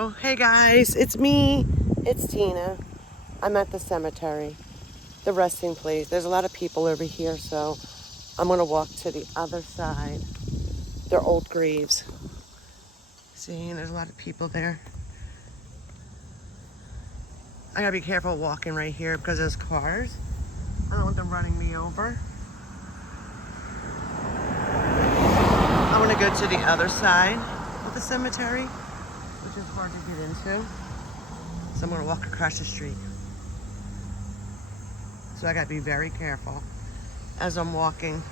Hello. Hey guys, it's me. It's Tina. I'm at the cemetery, the resting place. There's a lot of people over here, so I'm going to walk to the other side. They're old graves. See, there's a lot of people there. I got to be careful walking right here because there's cars. I don't want them running me over. I want to go to the other side of the cemetery, which is hard to get into. So I'm going to walk across the street. So I got to be very careful as I'm walking.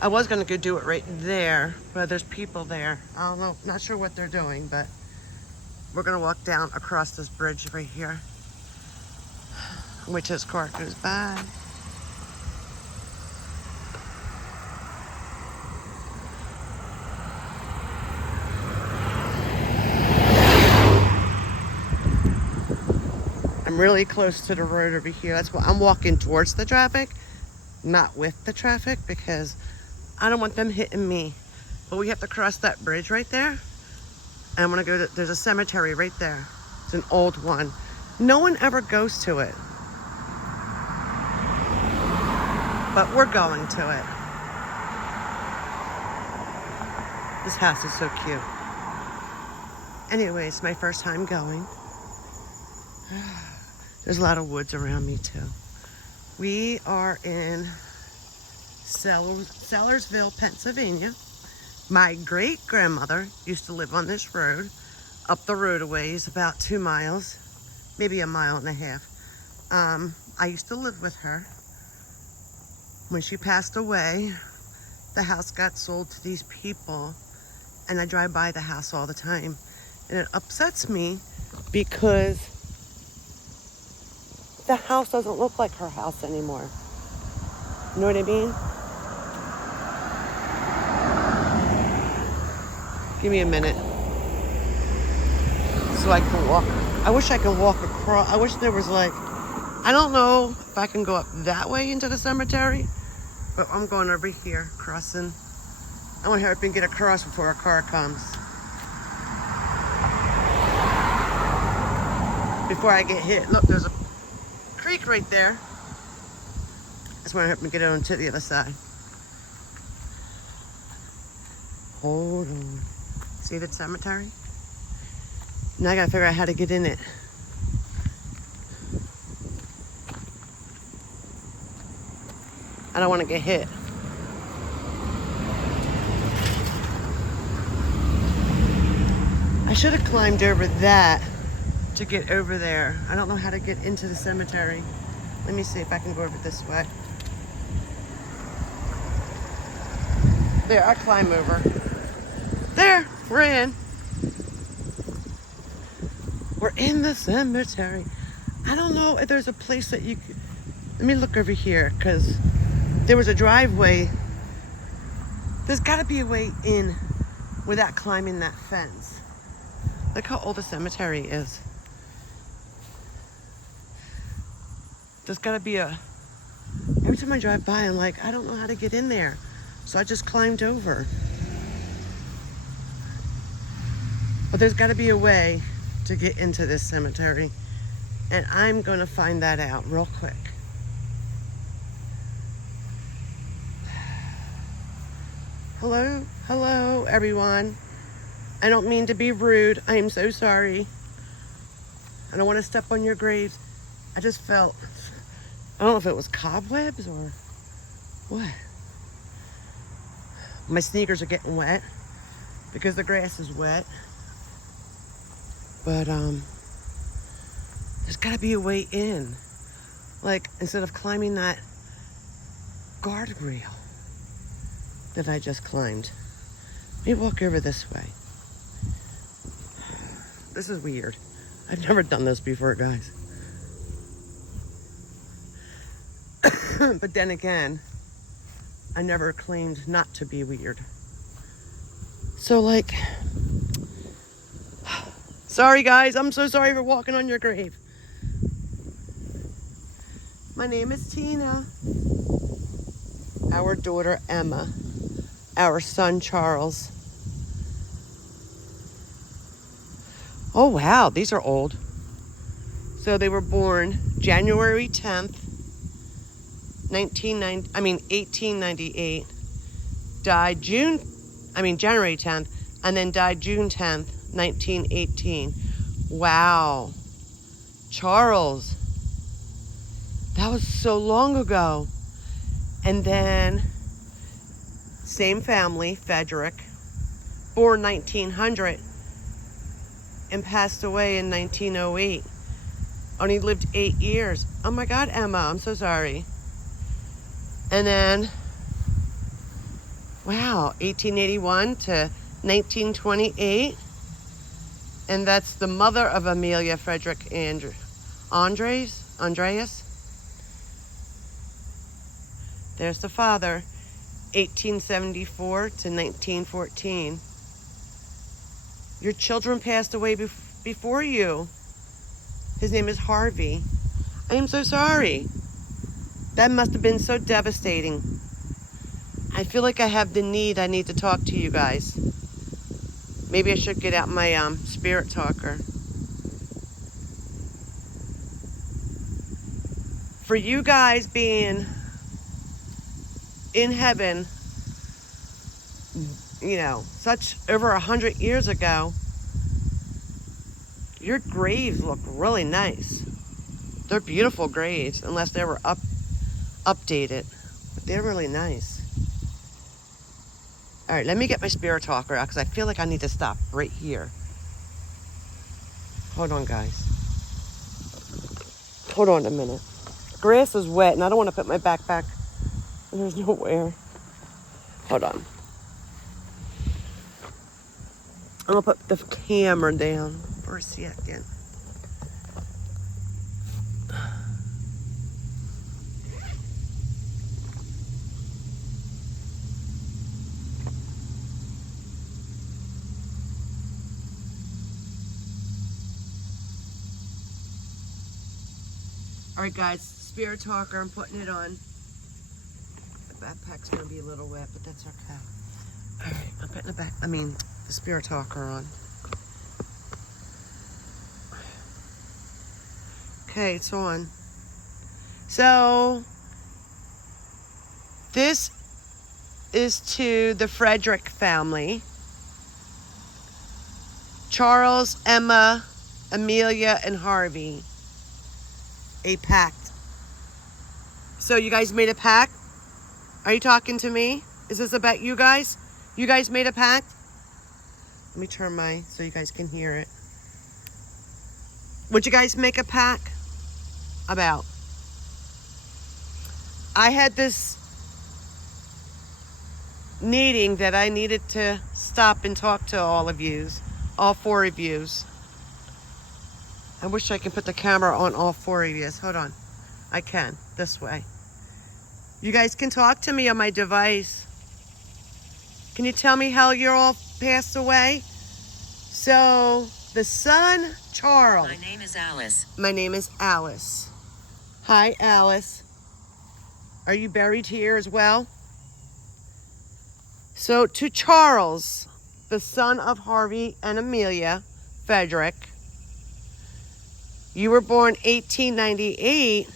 I was going to go do it right there, but there's people there. I don't know, not sure what they're doing, but we're going to walk down across this bridge right here, which his car goes by. I'm really close to the road over here. That's why I'm walking towards the traffic, not with the traffic, because I don't want them hitting me. But we have to cross that bridge right there. And I'm gonna go to, there's a cemetery right there. It's an old one. No one ever goes to it. But we're going to it. This house is so cute. Anyways, my first time going. There's a lot of woods around me too. We are in Sellersville, Pennsylvania. My great grandmother used to live on this road. Up the road a ways, about 2 miles, maybe 1.5 miles. I used to live with her. When she passed away, the house got sold to these people, and I drive by the house all the time. And it upsets me because the house doesn't look like her house anymore. You know what I mean? Give me a minute so I can walk. I wish I could walk across. I wish there was like, I don't know if I can go up that way into the cemetery, but I'm going over here, crossing. I want to hurry up and get across before a car comes. Before I get hit. Look, there's a creek right there. I just want to hurry up and get on to the other side. Hold on. See the cemetery? Now I gotta figure out how to get in it. I don't want to get hit. I should have climbed over that to get over there. I don't know how to get into the cemetery. Let me see if I can go over this way. There, I climb over. There, we're in. We're in the cemetery. I don't know if there's a place that you could... Let me look over here, because there was a driveway. There's got to be a way in without climbing that fence. Look how old the cemetery is. There's got to be a... Every time I drive by, I'm like, I don't know how to get in there. So I just climbed over. But there's got to be a way to get into this cemetery. And I'm going to find that out real quick. Hello? Hello, everyone. I don't mean to be rude. I am so sorry. I don't want to step on your graves. I just felt... I don't know if it was cobwebs or what. My sneakers are getting wet because the grass is wet. But there's got to be a way in. Like, instead of climbing that guardrail that I just climbed. Let me walk over this way. This is weird. I've never done this before, guys. But then again, I never claimed not to be weird. So, like... Sorry, guys. I'm so sorry for walking on your grave. My name is Tina. Our daughter, Emma. Our son, Charles. Oh, wow. These are old. So they were born January 10th, 1898. Died January 10th, and then died June 10th, 1918. Wow. Charles. That was so long ago. And then, same family, Frederick, born 1900 and passed away in 1908. Only lived 8 years. Oh my God, Emma, I'm so sorry. And then, wow, 1881 to 1928. And that's the mother of Amelia Frederick Andreas. There's the father, 1874 to 1914. Your children passed away before you. His name is Harvey. I am so sorry. That must have been so devastating. I feel like I have the need. I need to talk to you guys. Maybe I should get out my spirit talker. For you guys being in heaven, you know, such over 100 years ago, your graves look really nice. They're beautiful graves, unless they were updated. But they're really nice. All right, let me get my spirit talker out because I feel like I need to stop right here. Hold on, guys. Hold on a minute. Grass is wet, and I don't want to put my backpack. There's nowhere. Hold on. I'm going to put the camera down for a second. All right, guys, spirit talker, I'm putting it on. The backpack's gonna be a little wet, but that's okay. All right, I'm putting the spirit talker on. Okay, it's on. So, this is to the Frederick family. Charles, Emma, Amelia, and Harvey. A pact. So you guys made a pact? Are you talking to me? Is this about you guys? You guys made a pact? Let me turn so you guys can hear it. Would you guys make a pact about? I had this needing that I needed to stop and talk to all of yous, all 4 of yous. I wish I could put the camera on all 4 of yous. Hold on. I can. This way. You guys can talk to me on my device. Can you tell me how you're all passed away? So, the son, Charles. My name is Alice. My name is Alice. Hi, Alice. Are you buried here as well? So, to Charles, the son of Harvey and Amelia Frederick, you were born 1898,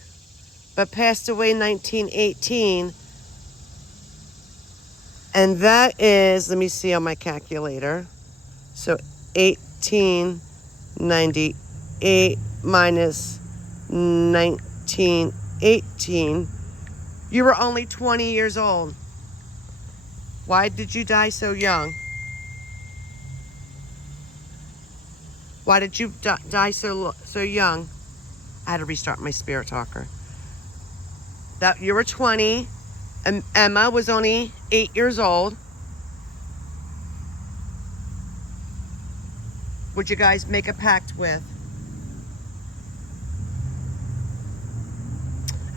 but passed away 1918. And that is, let me see on my calculator. So 1898 minus 1918. You were only 20 years old. Why did you die so young? Why did you die so young? I had to restart my spirit talker. That you were 20, and Emma was only 8 years old. Would you guys make a pact with?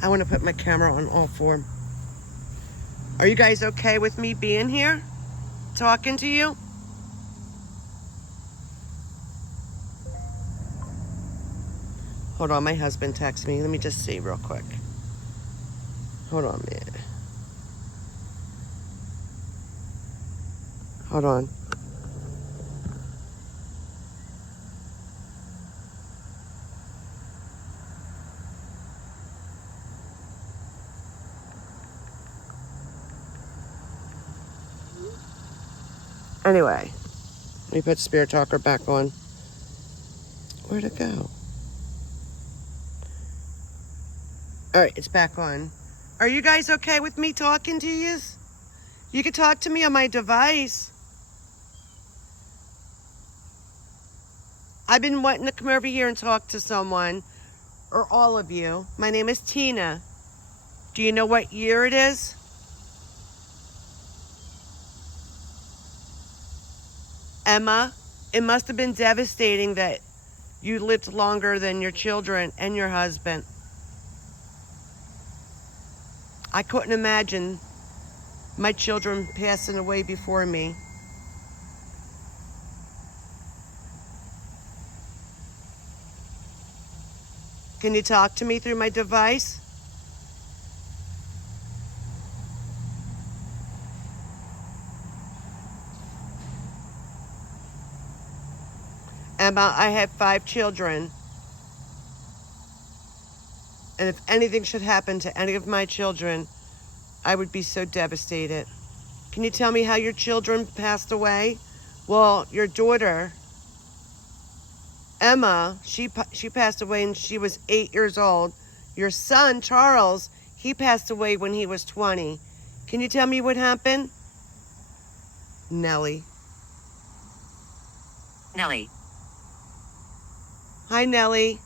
I want to put my camera on all 4. Are you guys okay with me being here? Talking to you? Hold on, my husband texted me. Let me just see real quick. Hold on a minute. Hold on. Anyway, let me put Spirit Talker back on. Where'd it go? All right, it's back on. Are you guys okay with me talking to you? You can talk to me on my device. I've been wanting to come over here and talk to someone, or all of you. My name is Tina. Do you know what year it is? Emma, it must have been devastating that you lived longer than your children and your husband. I couldn't imagine my children passing away before me. Can you talk to me through my device? Emma, I have 5 children. And if anything should happen to any of my children, I would be so devastated. Can you tell me how your children passed away? Well, your daughter, Emma, she passed away when she was 8 years old. Your son, Charles, he passed away when he was 20. Can you tell me what happened? Nellie. Nellie. Hi, Nellie.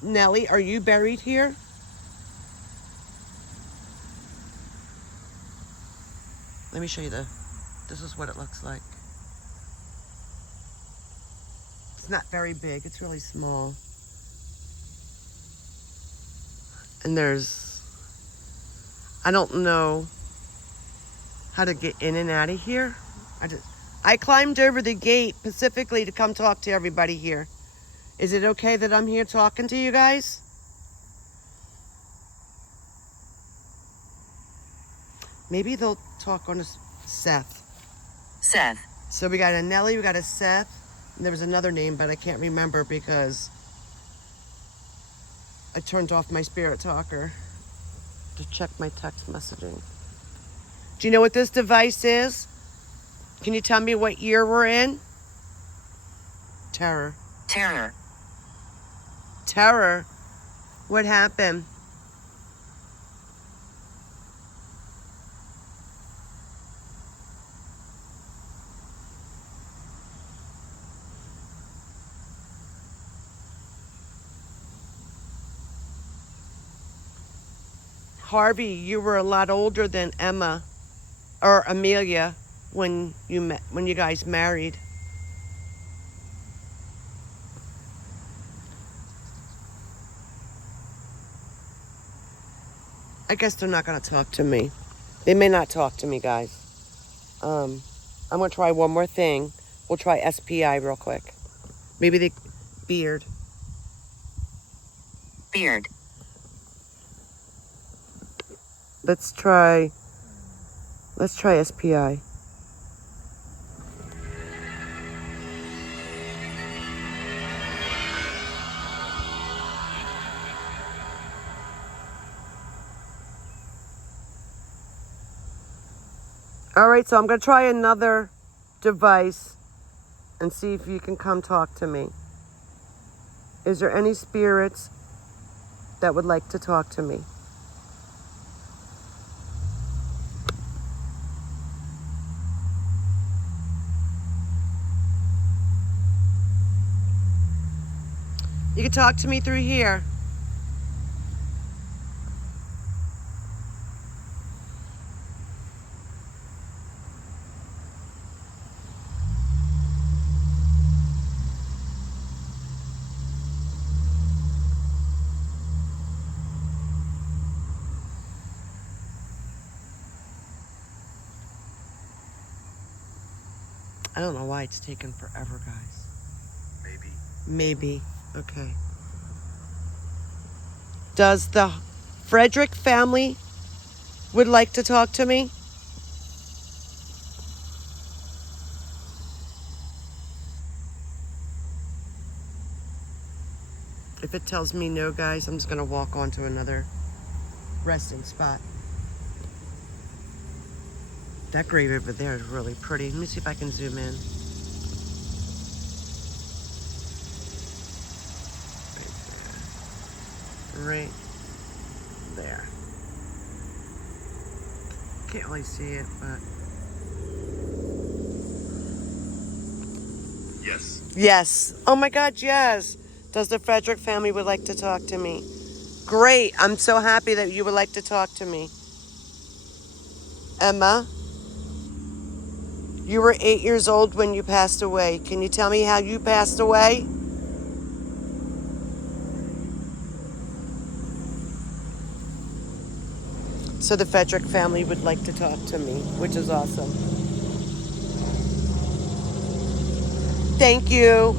Nellie, are you buried here? Let me show you this is what it looks like. It's not very big, it's really small. And I don't know how to get in and out of here. I climbed over the gate specifically to come talk to everybody here. Is it okay that I'm here talking to you guys? Maybe they'll talk on Seth. Seth. So we got a Nellie, we got a Seth, and there was another name, but I can't remember because I turned off my Spirit Talker to check my text messaging. Do you know what this device is? Can you tell me what year we're in? Terror. Terror. Terror? What happened? Harvey, you were a lot older than Emma or Amelia when you guys married. I guess they're not going to talk to me. They may not talk to me, guys. I'm going to try one more thing. We'll try SPI real quick. Maybe the beard. Beard. Let's try SPI. All right, so I'm going to try another device and see if you can come talk to me. Is there any spirits that would like to talk to me? You can talk to me through here. I don't know why it's taken forever, guys. Maybe. Okay. Does the Frederick family would like to talk to me? If it tells me no, guys, I'm just going to walk on to another resting spot. That grave over there is really pretty. Let me see if I can zoom in. Right there. Can't really see it, but... Yes. Yes. Oh my God, yes. Does the Frederick family would like to talk to me? Great. I'm so happy that you would like to talk to me. Emma, you were 8 years old when you passed away. Can you tell me how you passed away? So the Frederick family would like to talk to me, which is awesome. Thank you.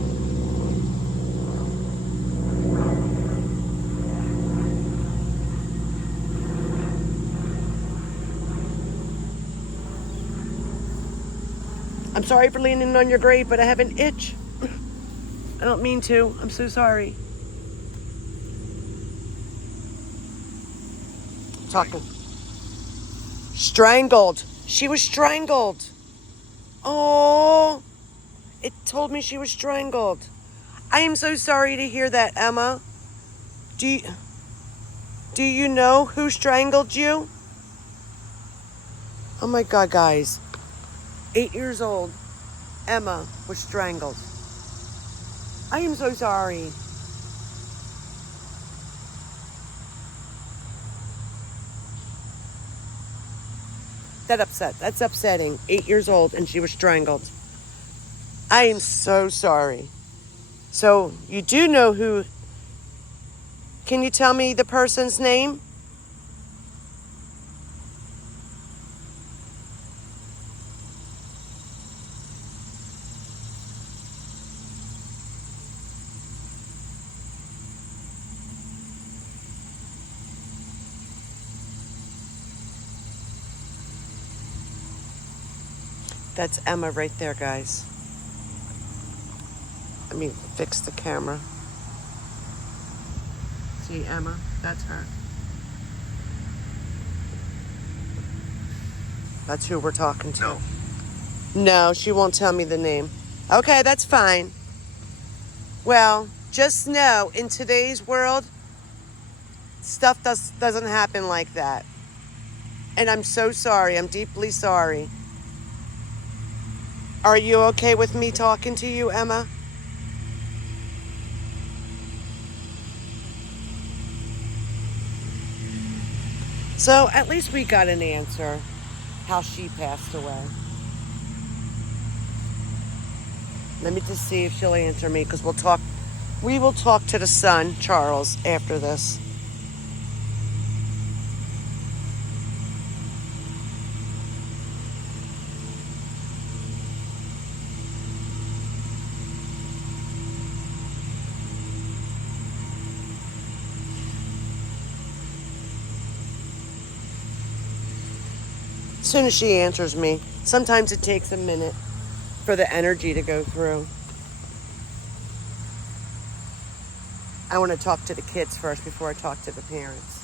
I'm sorry for leaning on your grave, but I have an itch. I don't mean to. I'm so sorry. Talking. Strangled. She was strangled. Oh, it told me she was strangled. I am so sorry to hear that, Emma. Do you know who strangled you? Oh my God, guys. 8 years old, Emma was strangled. I am so sorry. That's upsetting. 8 years old and she was strangled. I am so sorry. So you do know who... Can you tell me the person's name? That's Emma right there, guys. Let me fix the camera. See Emma? That's her. That's who we're talking to. No. No, she won't tell me the name. Okay, that's fine. Well, just know, in today's world, stuff doesn't happen like that. And I'm so sorry. I'm deeply sorry. Are you okay with me talking to you, Emma? So at least we got an answer how she passed away. Let me just see if she'll answer me, because we will talk to the son, Charles, after this. As soon as she answers me, sometimes it takes a minute for the energy to go through. I want to talk to the kids first before I talk to the parents.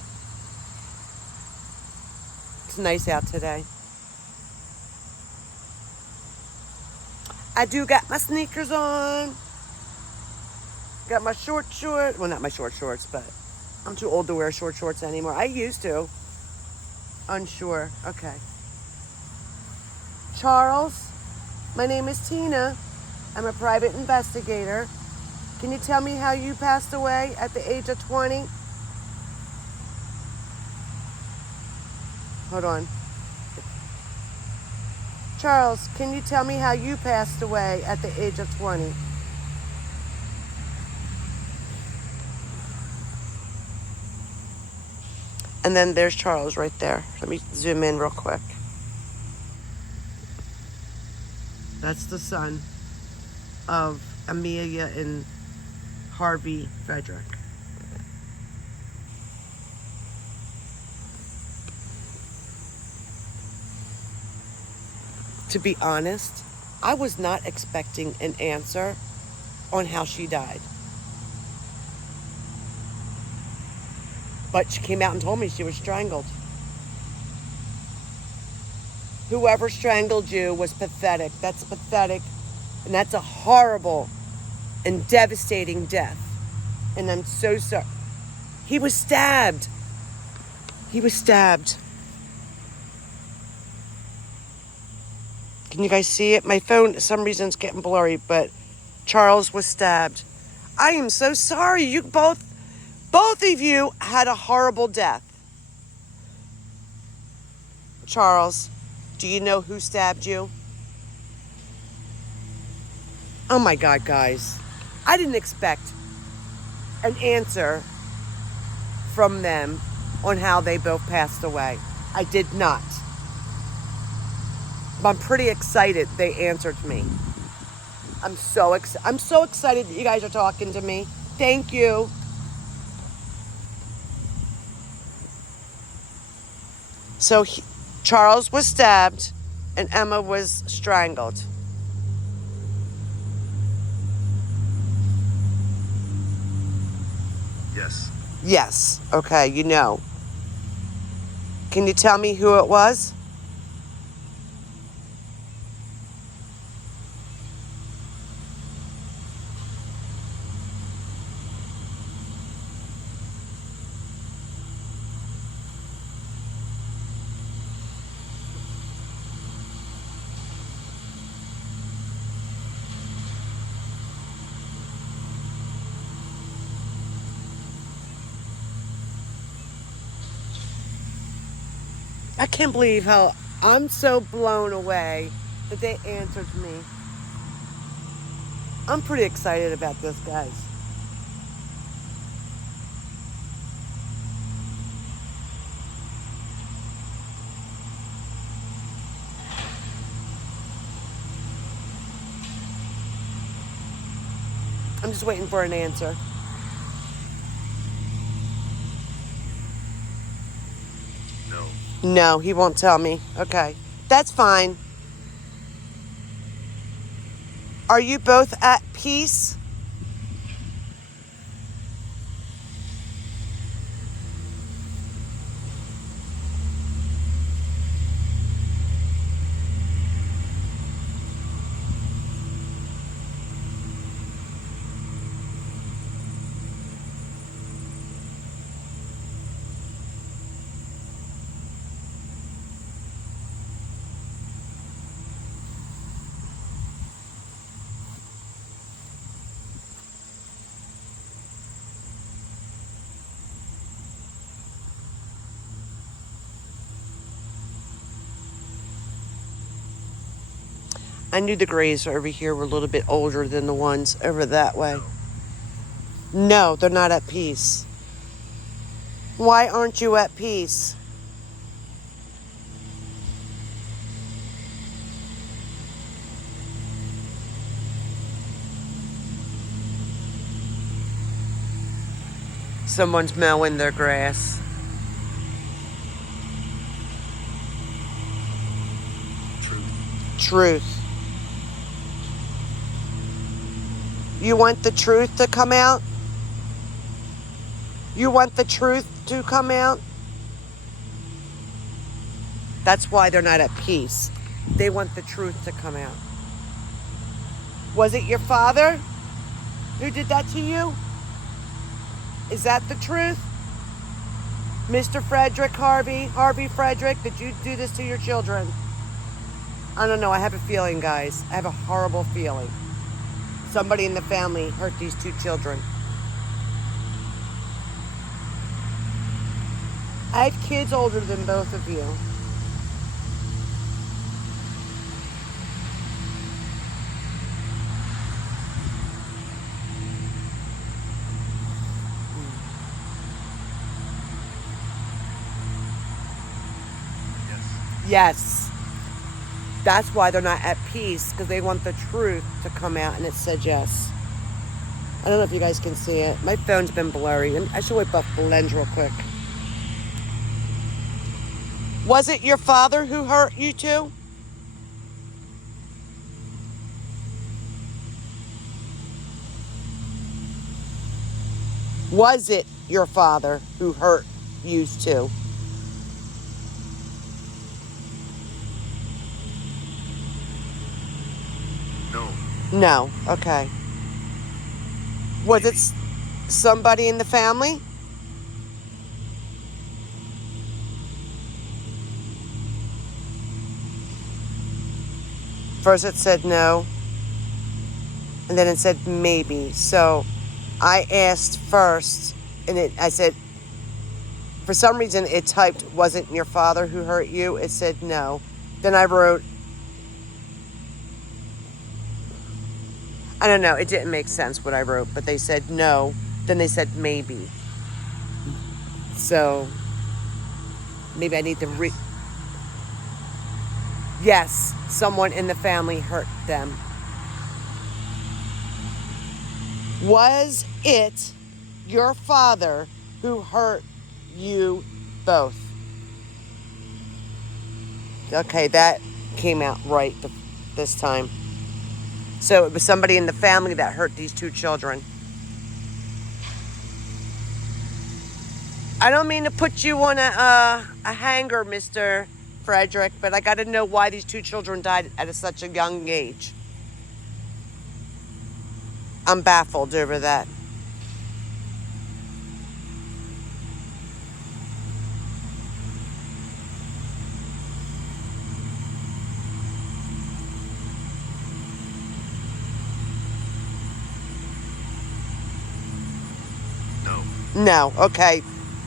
It's nice out today. I do got my sneakers on. Got my well, not my short shorts, but I'm too old to wear short shorts anymore. I used to. Unsure. Okay. Charles, my name is Tina. I'm a private investigator. Can you tell me how you passed away at the age of 20? Hold on. Charles, can you tell me how you passed away at the age of 20? And then there's Charles right there. Let me zoom in real quick. That's the son of Amelia and Harvey Frederick. To be honest, I was not expecting an answer on how she died. But she came out and told me she was strangled. Whoever strangled you was pathetic. That's pathetic. And that's a horrible and devastating death. And I'm so sorry. He was stabbed. He was stabbed. Can you guys see it? My phone, for some reason, is getting blurry, but Charles was stabbed. I am so sorry. You both of you had a horrible death. Charles, do you know who stabbed you? Oh my God, guys. I didn't expect an answer from them on how they both passed away. I did not. But I'm pretty excited they answered me. I'm so excited that you guys are talking to me. Thank you. So Charles was stabbed and Emma was strangled. Yes. Yes. Okay, you know. Can you tell me who it was? I can't believe how I'm so blown away that they answered me. I'm pretty excited about this, guys. I'm just waiting for an answer. No. No, he won't tell me. Okay, that's fine. Are you both at peace? I knew the Grays over here were a little bit older than the ones over that way. No, they're not at peace. Why aren't you at peace? Someone's mowing their grass. Truth. You want the truth to come out? You want the truth to come out? That's why they're not at peace. They want the truth to come out. Was it your father who did that to you? Is that the truth? Mr. Frederick Harvey Frederick, did you do this to your children? I don't know. I have a feeling, guys. I have a horrible feeling. Somebody in the family hurt these two children. I have kids older than both of you. Yes. That's why they're not at peace, because they want the truth to come out, and it said yes. I don't know if you guys can see it. My phone's been blurry. I should whip up the lens real quick. Was it your father who hurt you two? Was it your father who hurt you two? No. Okay. Was it somebody in the family? First it said no, and then it said maybe. So I asked first, and I said, for some reason it typed, wasn't your father who hurt you? It said no. Then I wrote, I don't know, it didn't make sense what I wrote, but they said no. Then they said maybe. So maybe I need to Yes, someone in the family hurt them. Was it your father who hurt you both? Okay, that came out right this time. So it was somebody in the family that hurt these two children. I don't mean to put you on a hanger, Mr. Frederick, but I got to know why these two children died at such a young age. I'm baffled over that. No. No. Okay.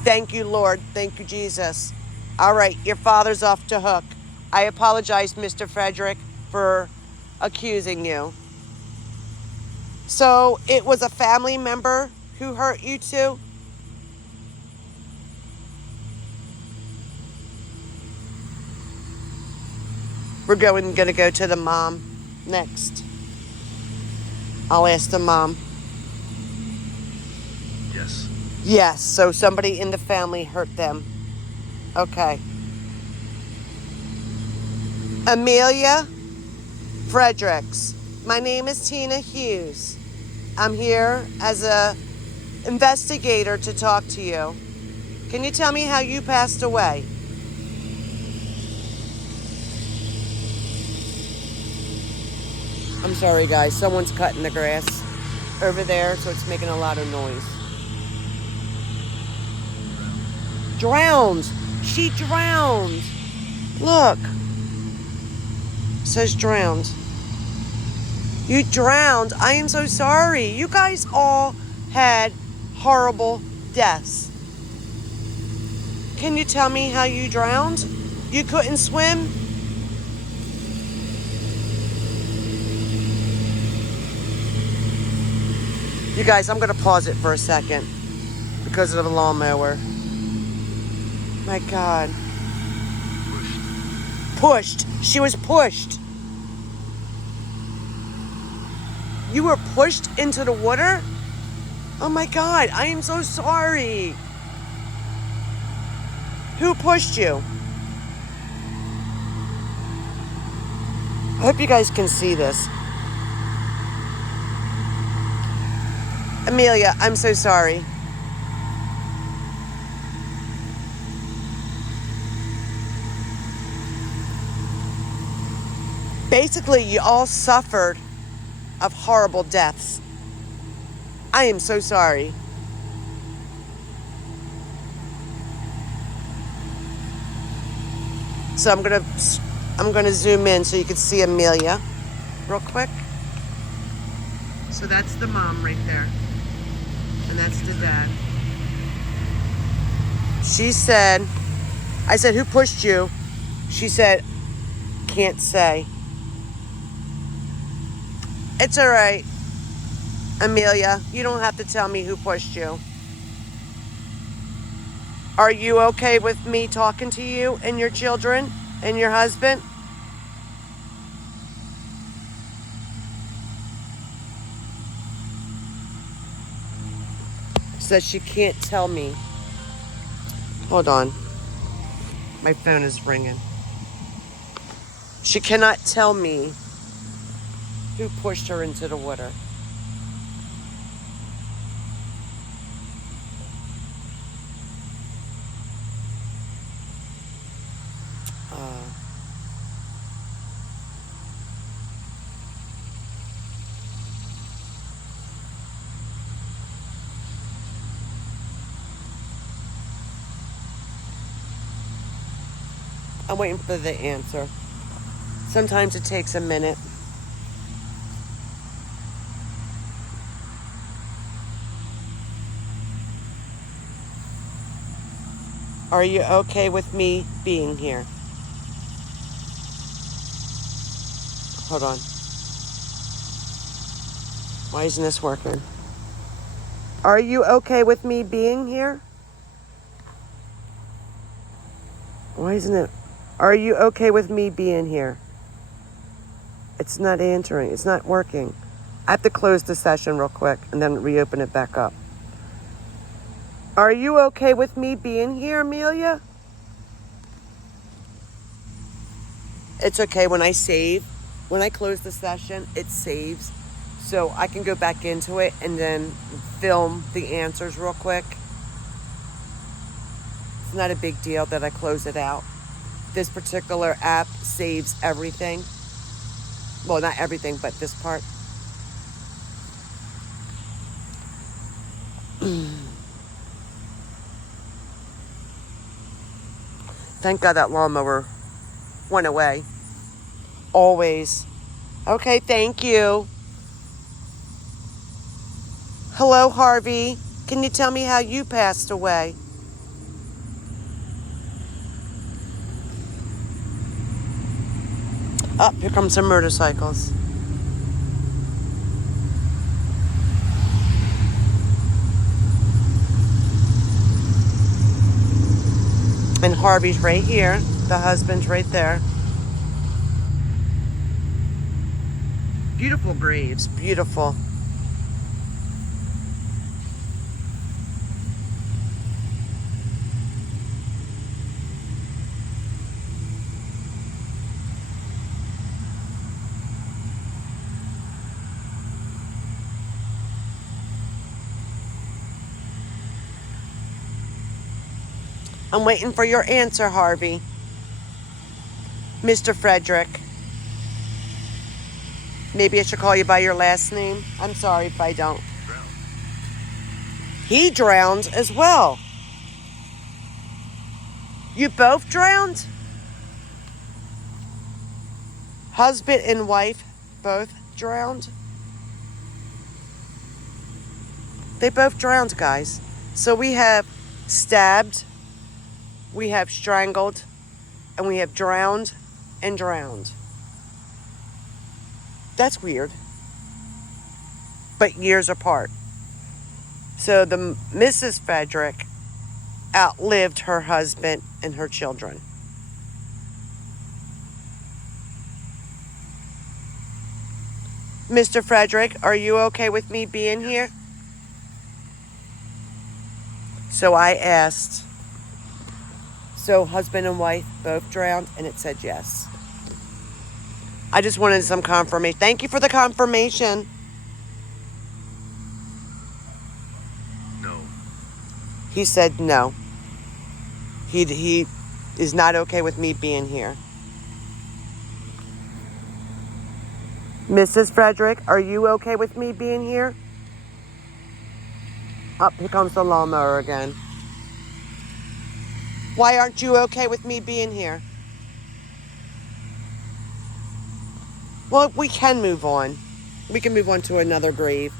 Thank you, Lord. Thank you, Jesus. All right. Your father's off to hook. I apologize, Mr. Frederick, for accusing you. So it was a family member who hurt you too? We're going to go to the mom next. I'll ask the mom. Yes. Yes, so somebody in the family hurt them. Okay. Amelia Fredericks. My name is Tina Hughes. I'm here as a investigator to talk to you. Can you tell me how you passed away? I'm sorry, guys. Someone's cutting the grass over there, so it's making a lot of noise. Drowned. She drowned. Look. It says drowned. You drowned. I am so sorry. You guys all had horrible deaths. Can you tell me how you drowned? You couldn't swim? You guys, I'm going to pause it for a second because of the lawnmower. My God. Pushed. She was pushed. You were pushed into the water? Oh my God, I am so sorry. Who pushed you? I hope you guys can see this. Amelia, I'm so sorry. Basically, you all suffered of horrible deaths. I am so sorry. So I'm gonna zoom in so you can see Amelia real quick. So that's the mom right there. And that's the dad. She said, I said, who pushed you? She said, can't say. It's all right, Amelia. You don't have to tell me who pushed you. Are you okay with me talking to you and your children and your husband? Says she can't tell me. Hold on. My phone is ringing. She cannot tell me who pushed her into the water. I'm waiting for the answer. Sometimes it takes a minute. Are you okay with me being here? Hold on. Why isn't this working? Are you okay with me being here? Why isn't it? Are you okay with me being here? It's not answering. It's not working. I have to close the session real quick and then reopen it back up. Are you okay with me being here, Amelia? It's okay when I save. When I close the session, it saves. So I can go back into it and then film the answers real quick. It's not a big deal that I close it out. This particular app saves everything. Well, not everything, but this part. Thank God that lawnmower went away. Always. Okay, thank you. Hello, Harvey. Can you tell me how you passed away? Oh, here comes some motorcycles. And Harvey's right here. The husband's right there. Beautiful graves. Beautiful. I'm waiting for your answer, Harvey. Mr. Frederick. Maybe I should call you by your last name. I'm sorry if I don't. Drowned. He drowned as well. You both drowned? Husband and wife both drowned? They both drowned, guys. So we have stabbed, we have strangled, and we have drowned and drowned. That's weird. But years apart. So the Mrs. Frederick outlived her husband and her children. Mr. Frederick, are you okay with me being here? So I asked. So husband and wife both drowned, and it said yes. I just wanted some confirmation. Thank you for the confirmation. No. He said no. He is not okay with me being here. Mrs. Frederick, are you okay with me being here? Up, here comes the lawnmower again. Why aren't you okay with me being here? Well, we can move on. We can move on to another grave.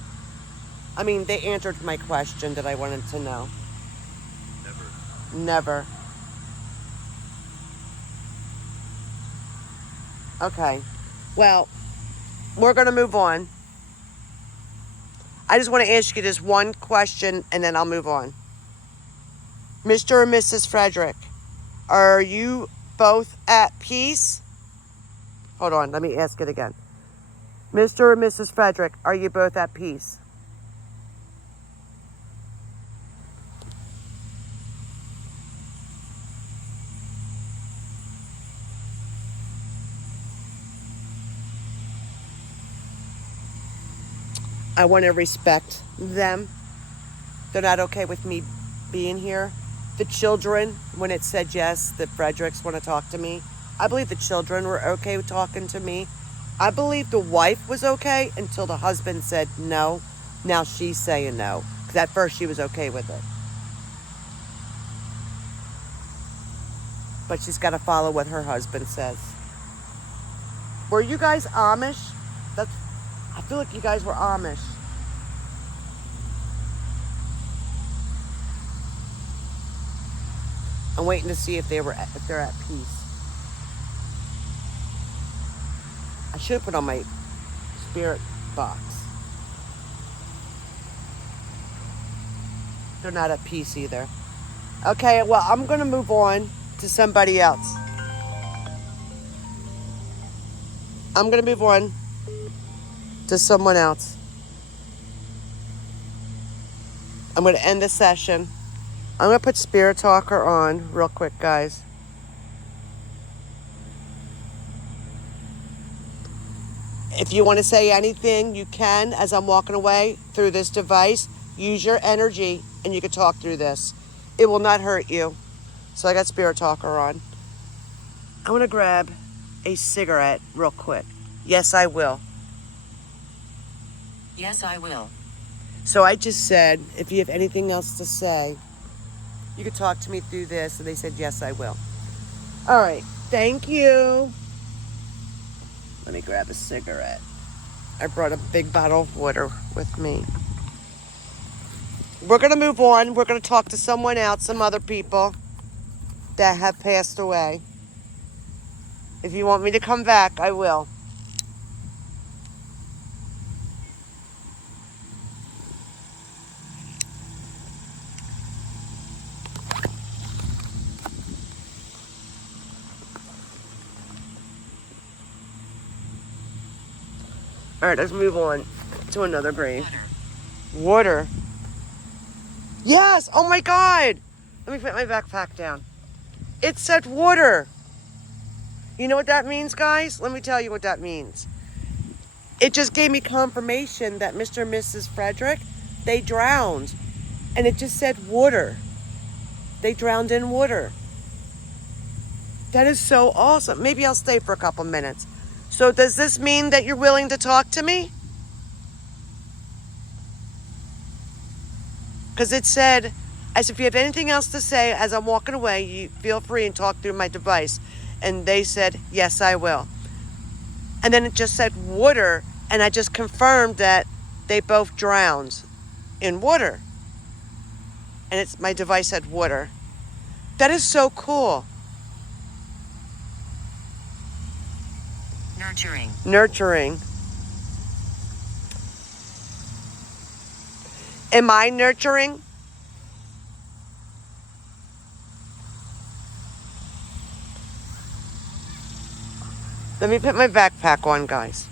I mean, they answered my question that I wanted to know. Never. Never. Okay. Well, we're going to move on. I just want to ask you this one question and then I'll move on. Mr. and Mrs. Frederick, are you both at peace? Hold on, let me ask it again. Mr. and Mrs. Frederick, are you both at peace? I want to respect them. They're not okay with me being here. The children, when it said yes, the Fredericks want to talk to me. I believe the children were okay with talking to me. I believe the wife was okay until the husband said no. Now she's saying no. Because at first she was okay with it. but she's got to follow what her husband says. Were you guys Amish? I feel like you guys were Amish. I'm waiting to see if they're at peace. I should have put on my spirit box. They're not at peace either. Okay, well, I'm going to move on to somebody else. I'm going to move on to someone else. I'm going to end the session. I'm going to put Spirit Talker on real quick, guys. If you want to say anything, you can as I'm walking away through this device. Use your energy and you can talk through this. It will not hurt you. So I got Spirit Talker on. I want to grab a cigarette real quick. Yes, I will. Yes, I will. So I just said, if you have anything else to say, you could talk to me through this. And they said, yes, I will. All right. Thank you. Let me grab a cigarette. I brought a big bottle of water with me. We're going to move on. We're going to talk to someone else, some other people that have passed away. If you want me to come back, I will. All right, let's move on to another grave. Water. Yes! Oh my God! Let me put my backpack down. It said water. You know what that means, guys? Let me tell you what that means. It just gave me confirmation that Mr. and Mrs. Frederick, they drowned. And it just said water. They drowned in water. That is so awesome. Maybe I'll stay for a couple minutes. So does this mean that you're willing to talk to me? Because it said, as if you have anything else to say as I'm walking away, you feel free and talk through my device. And they said, yes, I will. And then it just said water, and I just confirmed that they both drowned in water. And my device said water. That is so cool. Nurturing. Nurturing. Am I nurturing? Let me put my backpack on, guys.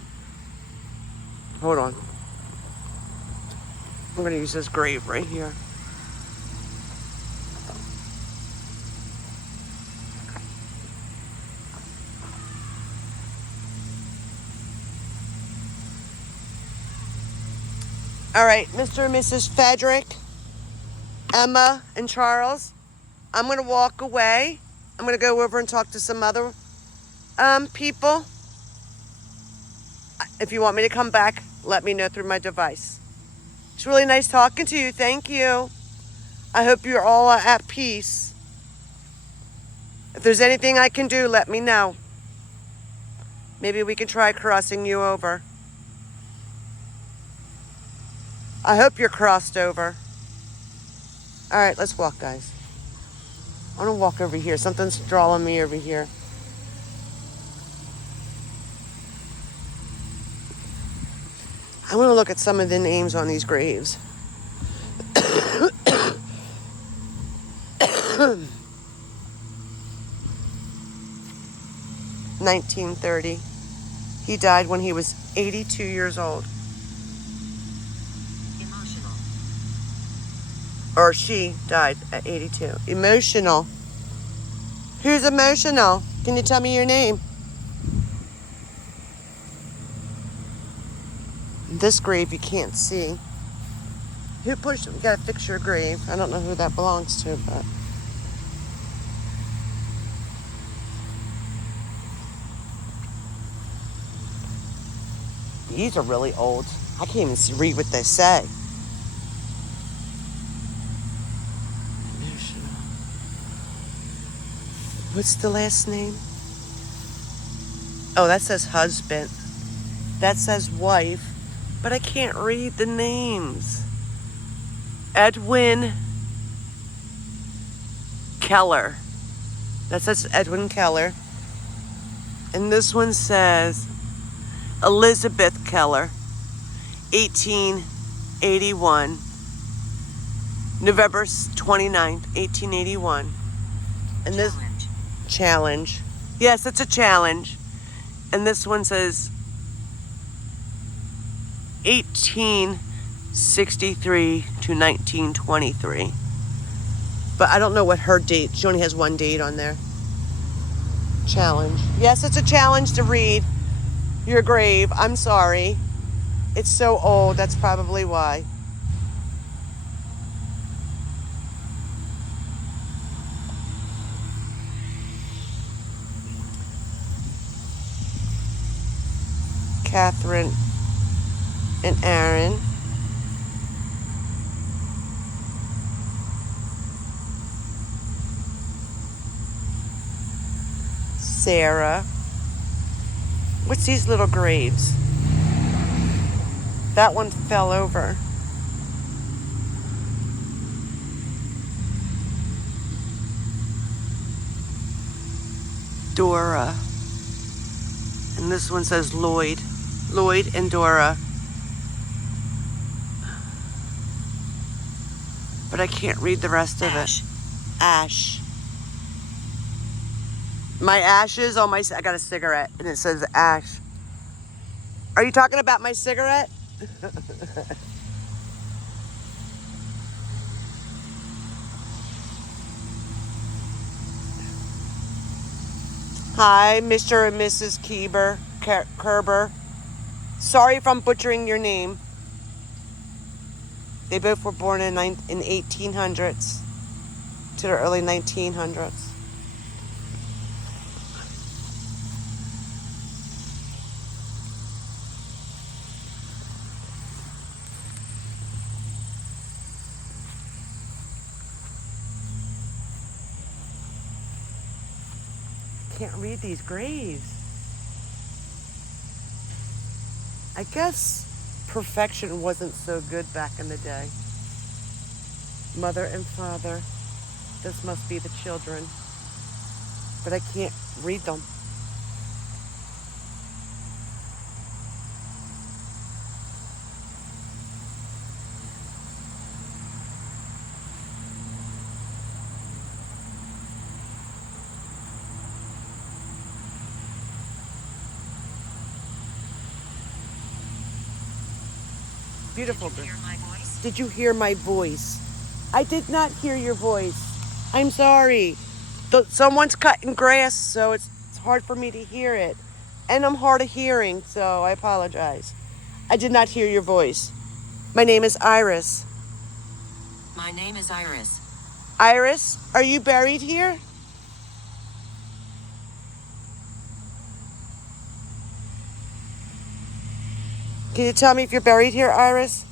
Hold on. I'm going to use this grave right here. All right, Mr. and Mrs. Frederick, Emma, and Charles, I'm going to walk away. I'm going to go over and talk to some other people. If you want me to come back, let me know through my device. It's really nice talking to you. Thank you. I hope you're all at peace. If there's anything I can do, let me know. Maybe we can try crossing you over. I hope you're crossed over. All right, let's walk, guys. I want to walk over here. Something's drawing me over here. I want to look at some of the names on these graves. 1930. He died when he was 82 years old. Emotional. Or she died at 82. Emotional. Who's emotional? Can you tell me your name? This grave you can't see. Who pushed it? We gotta fix your grave. I don't know who that belongs to, but. These are really old. I can't even read what they say. What's the last name? Oh, that says husband. That says wife. But I can't read the names. Edwin Keller. That says Edwin Keller. And this one says Elizabeth Keller, 1881. November 29th, 1881. And this challenge. Yes, it's a challenge. And this one says 1863 to 1923. But I don't know what her date. She only has one date on there. Challenge. Yes, it's a challenge to read your grave. I'm sorry. It's so old. That's probably why. Catherine and Aaron. Sarah. What's these little graves? That one fell over. Dora. And this one says Lloyd. Lloyd and Dora. But I can't read the rest of it. Ash. My ashes on my... I got a cigarette and it says ash. Are you talking about my cigarette? Hi, Mr. and Mrs. Kerber. Sorry if I'm butchering your name. They both were born in 1800s to the early 1900s. Can't read these graves. I guess perfection wasn't so good back in the day. Mother and father. This must be the children. But I can't read them. Beautiful. Did you hear my voice? Did you hear my voice? I did not hear your voice. I'm sorry. Someone's cutting grass, so it's hard for me to hear it. And I'm hard of hearing, so I apologize. I did not hear your voice. My name is Iris. My name is Iris. Iris, are you buried here? Can you tell me if you're buried here, Iris?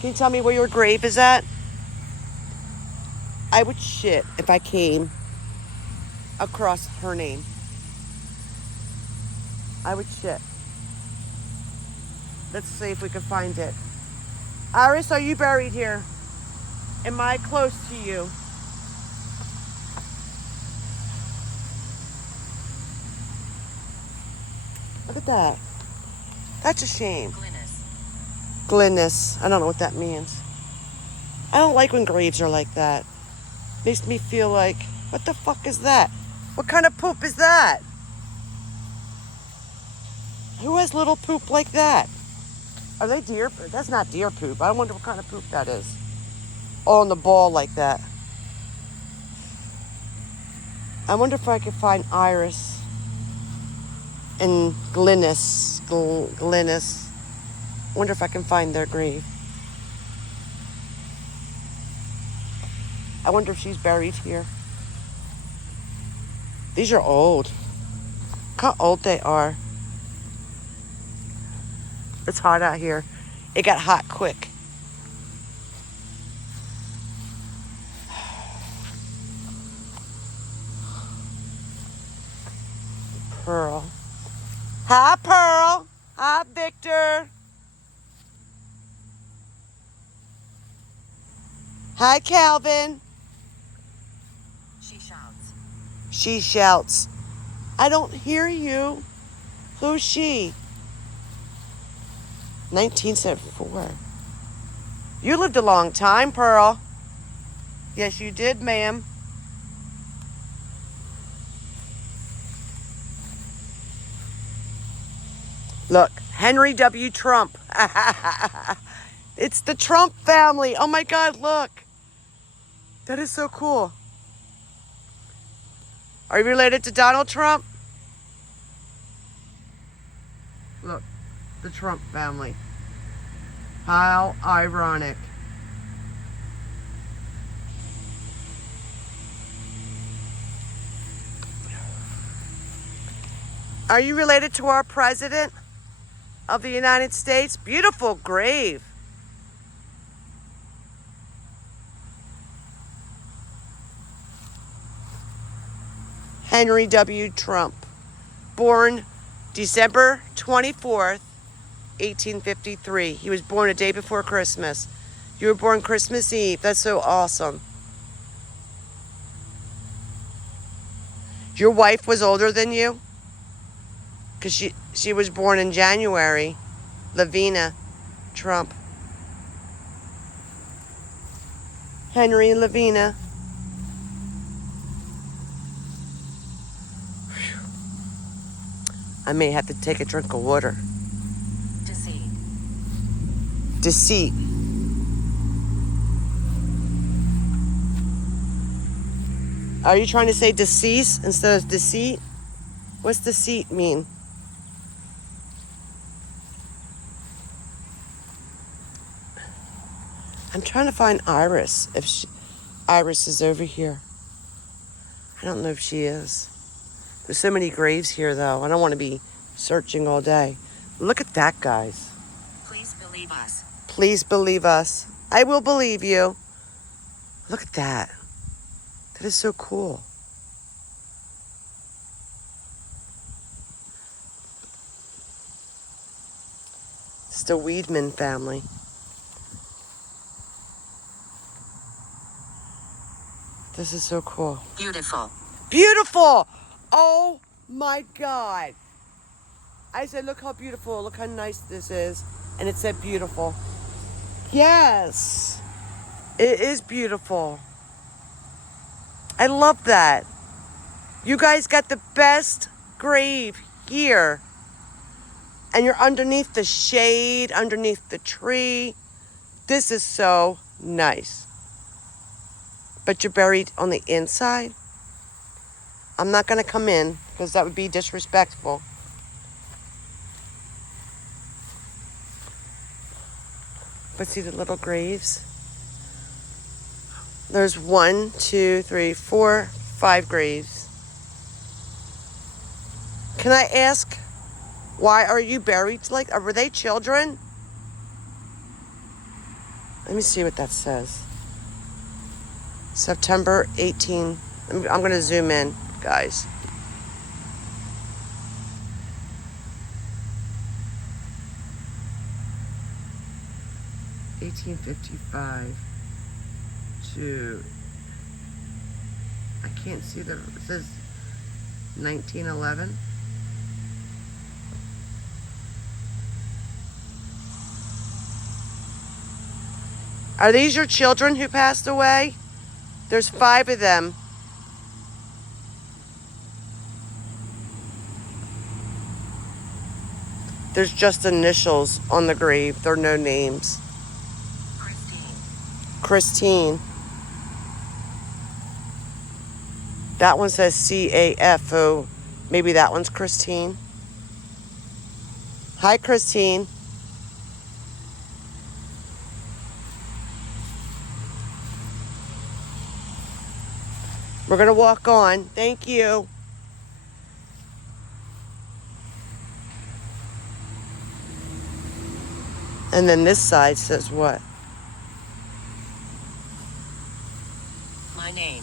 Can you tell me where your grave is at? I would shit if I came across her name. I would shit. Let's see if we can find it. Iris, are you buried here? Am I close to you? Look at that. That's a shame. Glennis. I don't know what that means. I don't like when graves are like that. Makes me feel like, what the fuck is that? What kind of poop is that? Who has little poop like that? Are they deer? That's not deer poop. I wonder what kind of poop that is. All in the ball like that. I wonder if I could find Iris and Glennis. Glennis. I wonder if I can find their grave. I wonder if she's buried here. These are old. Look how old they are. It's hot out here. It got hot quick. Pearl. Hi, Pearl. Hi, Victor. Hi, Calvin. She shouts. She shouts. I don't hear you. Who's she? 1974. You lived a long time, Pearl. Yes, you did, ma'am. Look, Henry W. Trump. It's the Trump family. Oh my God, look. That is so cool. Are you related to Donald Trump? Look, the Trump family. How ironic. Are you related to our president of the United States? Beautiful grave. Henry W. Trump, born December 24th, 1853. He was born a day before Christmas. You were born Christmas Eve. That's so awesome. Your wife was older than you? Because she was born in January. Lavina Trump. Henry and Lavina. I may have to take a drink of water. Deceit. Deceit. Are you trying to say decease instead of deceit? What's deceit mean? I'm trying to find Iris. Iris is over here. I don't know if she is. There's so many graves here, though. I don't want to be searching all day. Look at that, guys. Please believe us. Please believe us. I will believe you. Look at that. That is so cool. It's the Weedman family. This is so cool. Beautiful. Beautiful! Oh my God. I said, look how beautiful, look how nice this is. And it said beautiful. Yes. It is beautiful. I love that. You guys got the best grave here. And you're underneath the shade, underneath the tree. This is so nice. But you're buried on the inside. I'm not going to come in because that would be disrespectful. But see the little graves? There's 1, 2, 3, 4, 5 graves. Can I ask, why are you buried like, were they children? Let me see what that says. September 18. I'm going to zoom in, guys. $1855 to, I can't see it says 1911. Are these your children who passed away? There's 5 of them. There's just initials on the grave. There are no names. Christine. That one says CAFO. Maybe that one's Christine. Hi, Christine. We're going to walk on. Thank you. And then this side says what? My name.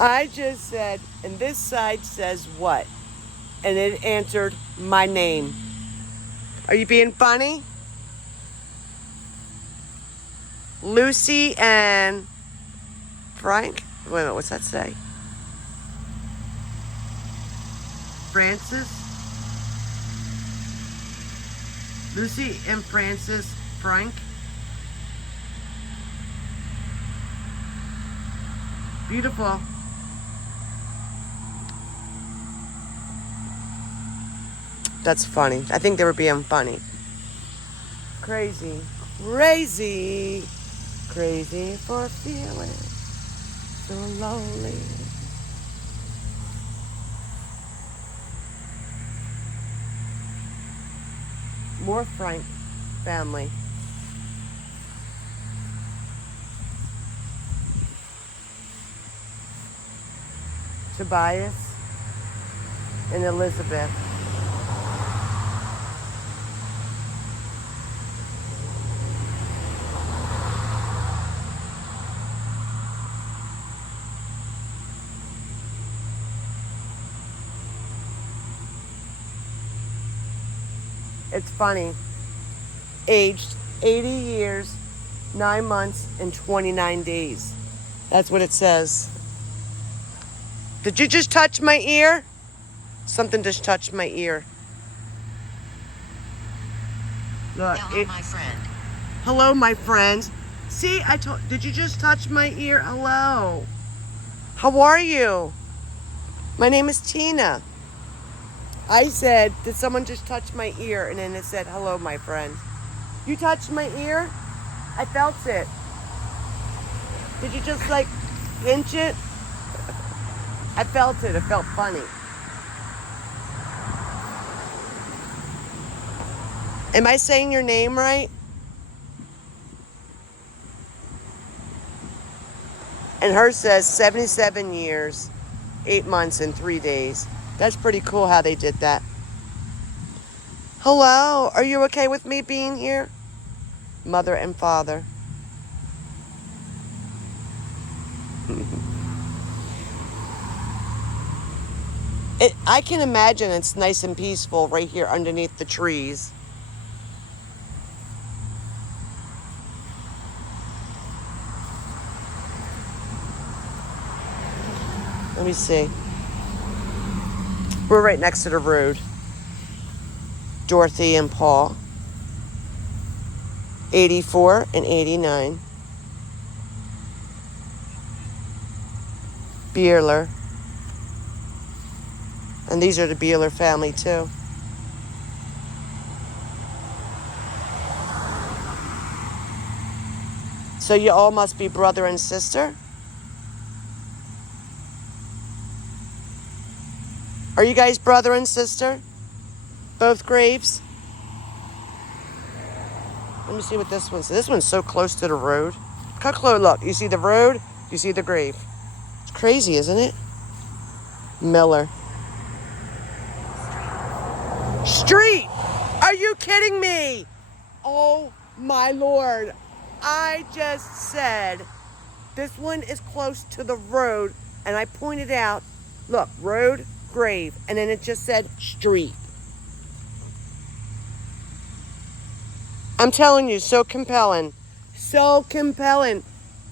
I just said, and this side says what? And it answered my name. Are you being funny? Lucy and Frank? Wait a minute, what's that say? Francis? Lucy and Francis Frank? Beautiful. That's funny. I think they were being funny. Crazy. Crazy. Crazy for feeling so lonely. More Frank family. Tobias and Elizabeth. It's funny. Aged 80 years, 9 months, and 29 days. That's what it says. Did you just touch my ear? Something just touched my ear. Look, Hello, my friend. hello, my friend. See, did you just touch my ear? Hello. How are you? My name is Tina. I said, did someone just touch my ear? And then it said, hello, my friend. You touched my ear? I felt it. Did you just like pinch it? I felt it. It felt funny. Am I saying your name right? And hers says 77 years, 8 months, and 3 days. That's pretty cool how they did that. Hello, are you okay with me being here? Mother and father. I can imagine it's nice and peaceful right here underneath the trees. Let me see. We're right next to the road. Dorothy and Paul. 84 and 89. Beerler. And these are the Beerler family too. So you all must be brother and sister? Are you guys brother and sister? Both graves? Let me see what this one says. This one's so close to the road. How close? Look, you see the road, you see the grave. It's crazy, isn't it? Miller. Street! Are you kidding me? Oh my Lord. I just said this one is close to the road, and I pointed out, look, road, grave, and then it just said street. I'm telling you, so compelling. So compelling.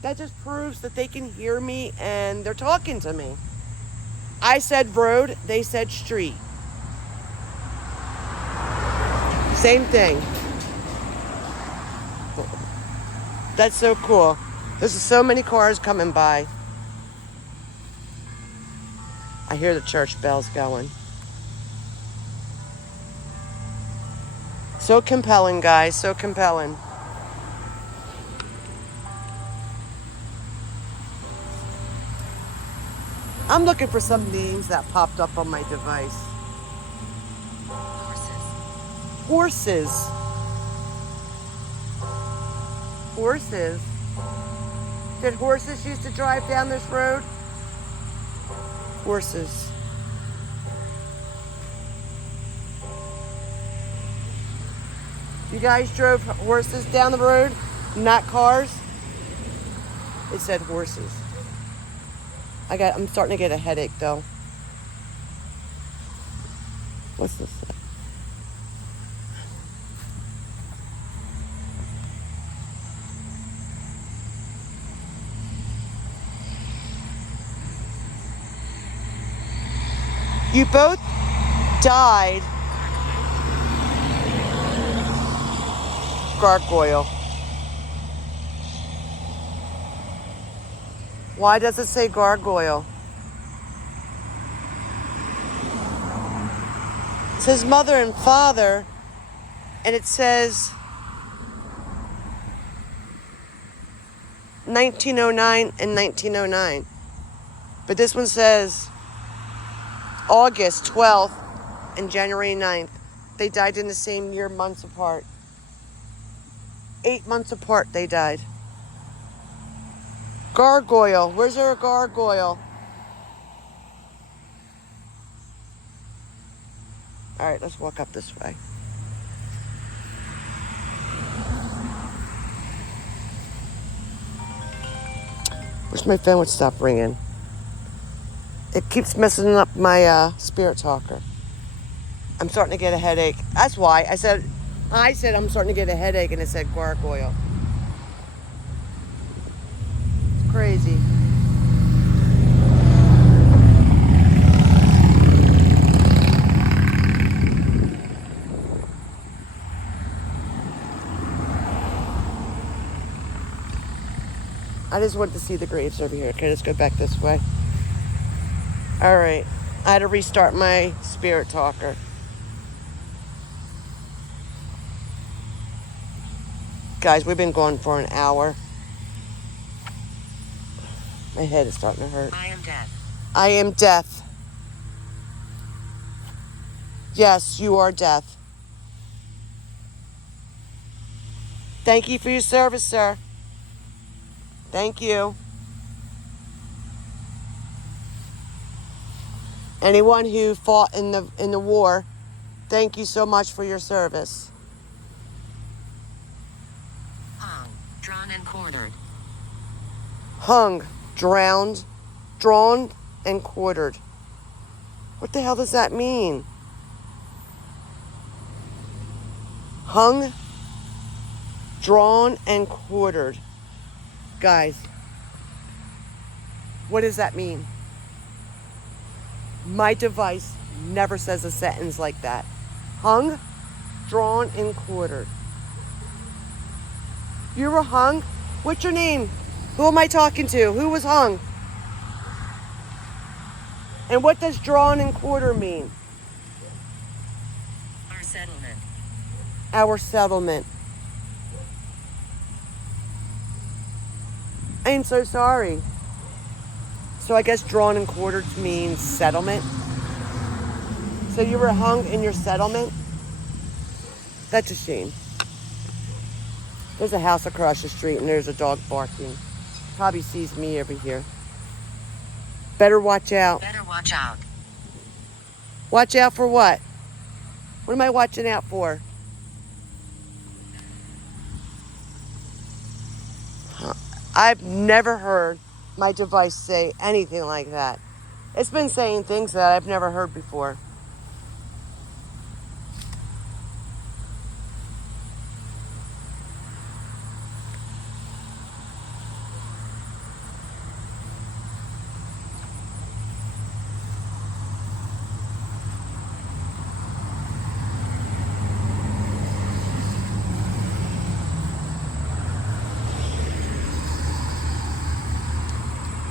That just proves that they can hear me and they're talking to me. I said road, they said street. Same thing. That's so cool. There's so many cars coming by. I hear the church bells going. So compelling, guys. So compelling. I'm looking for some names that popped up on my device. Horses. Horses. Horses. Did horses used to drive down this road? Horses. You guys drove horses down the road, not cars? It said horses. I'm starting to get a headache though. What's this? You both died. Gargoyle. Why does it say gargoyle? It says mother and father, and it says 1909 and 1909. But this one says August 12th and January 9th. They died in the same year, months apart. 8 months apart they died. Gargoyle. Where's there a gargoyle? All right, let's walk up this way. Wish my phone would stop ringing. It keeps messing up my spirit talker. I'm starting to get a headache. That's why I said I'm starting to get a headache, and it said gargoyle. It's crazy. I just want to see the graves over here. Okay, let's go back this way. All right. I had to restart my spirit talker. Guys, we've been going for an hour. My head is starting to hurt. I am death. I am death. Yes, you are death. Thank you for your service, sir. Thank you. Anyone who fought in the war, thank you so much for your service. Hung, drawn and quartered. Hung, drowned, drawn, and quartered. What the hell does that mean? Hung, drawn, and quartered. Guys, what does that mean? My device never says a sentence like that. Hung, drawn, and quartered. You were hung? What's your name? Who am I talking to? Who was hung? And what does drawn and quarter mean? Our settlement. Our settlement. I am so sorry. So I guess drawn and quartered means settlement. So you were hung in your settlement? That's a shame. There's a house across the street and there's a dog barking. Probably sees me over here. Better watch out. Better watch out. Watch out for what? What am I watching out for? I've never heard my device say anything like that. It's been saying things that I've never heard before.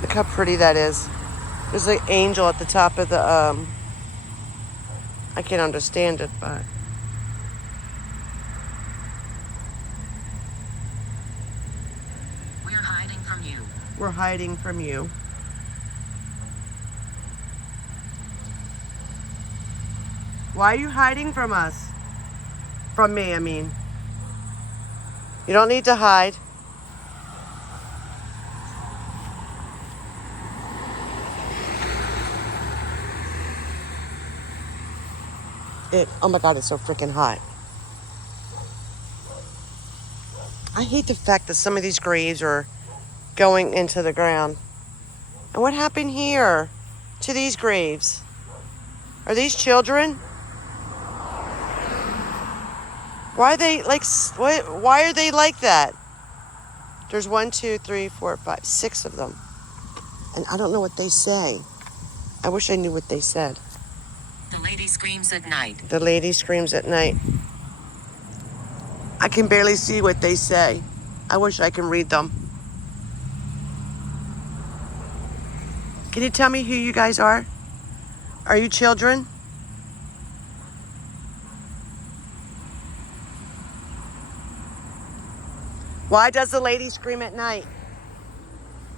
Look how pretty that is. There's an angel at the top of the, I can't understand it, but. We're hiding from you. We're hiding from you. Why are you hiding from us? From me, I mean. You don't need to hide. Oh my God, it's so freaking hot. I hate the fact that some of these graves are going into the ground. And what happened here to these graves? Are these children? Why are they like, why are they like that? There's 1, 2, 3, 4, 5, 6 of them. And I don't know what they say. I wish I knew what they said. The lady screams at night. The lady screams at night. I can barely see what they say. I wish I can read them. Can you tell me who you guys are? Are you children? Why does the lady scream at night?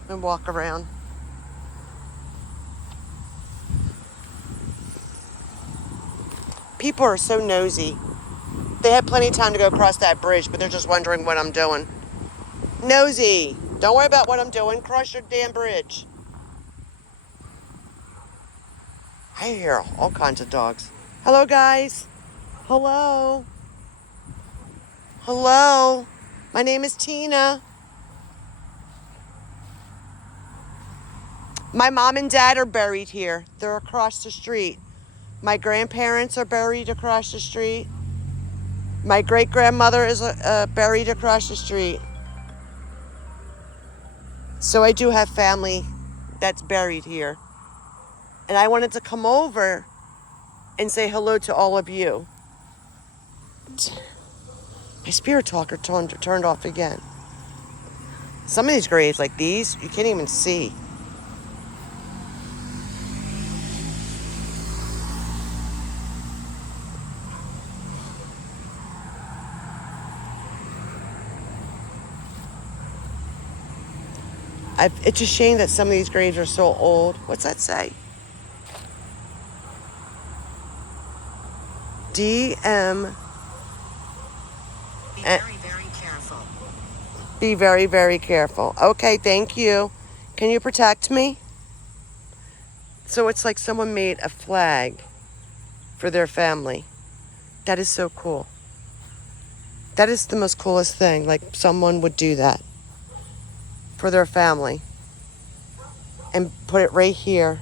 And walk around. People are so nosy. They had plenty of time to go across that bridge, but they're just wondering what I'm doing. Nosy. Don't worry about what I'm doing. Cross your damn bridge. I hear all kinds of dogs. Hello, guys. Hello. Hello. My name is Tina. My mom and dad are buried here. They're across the street. My grandparents are buried across the street. My great-grandmother is buried across the street. So I do have family that's buried here. And I wanted to come over and say hello to all of you. My spirit talker turned off again. Some of these graves like these, you can't even see. It's a shame that some of these graves are so old. What's that say? DM. Be very, very careful. Be very, very careful. Okay, thank you. Can you protect me? So it's like someone made a flag for their family. That is so cool. That is the most coolest thing. Like someone would do that for their family and put it right here.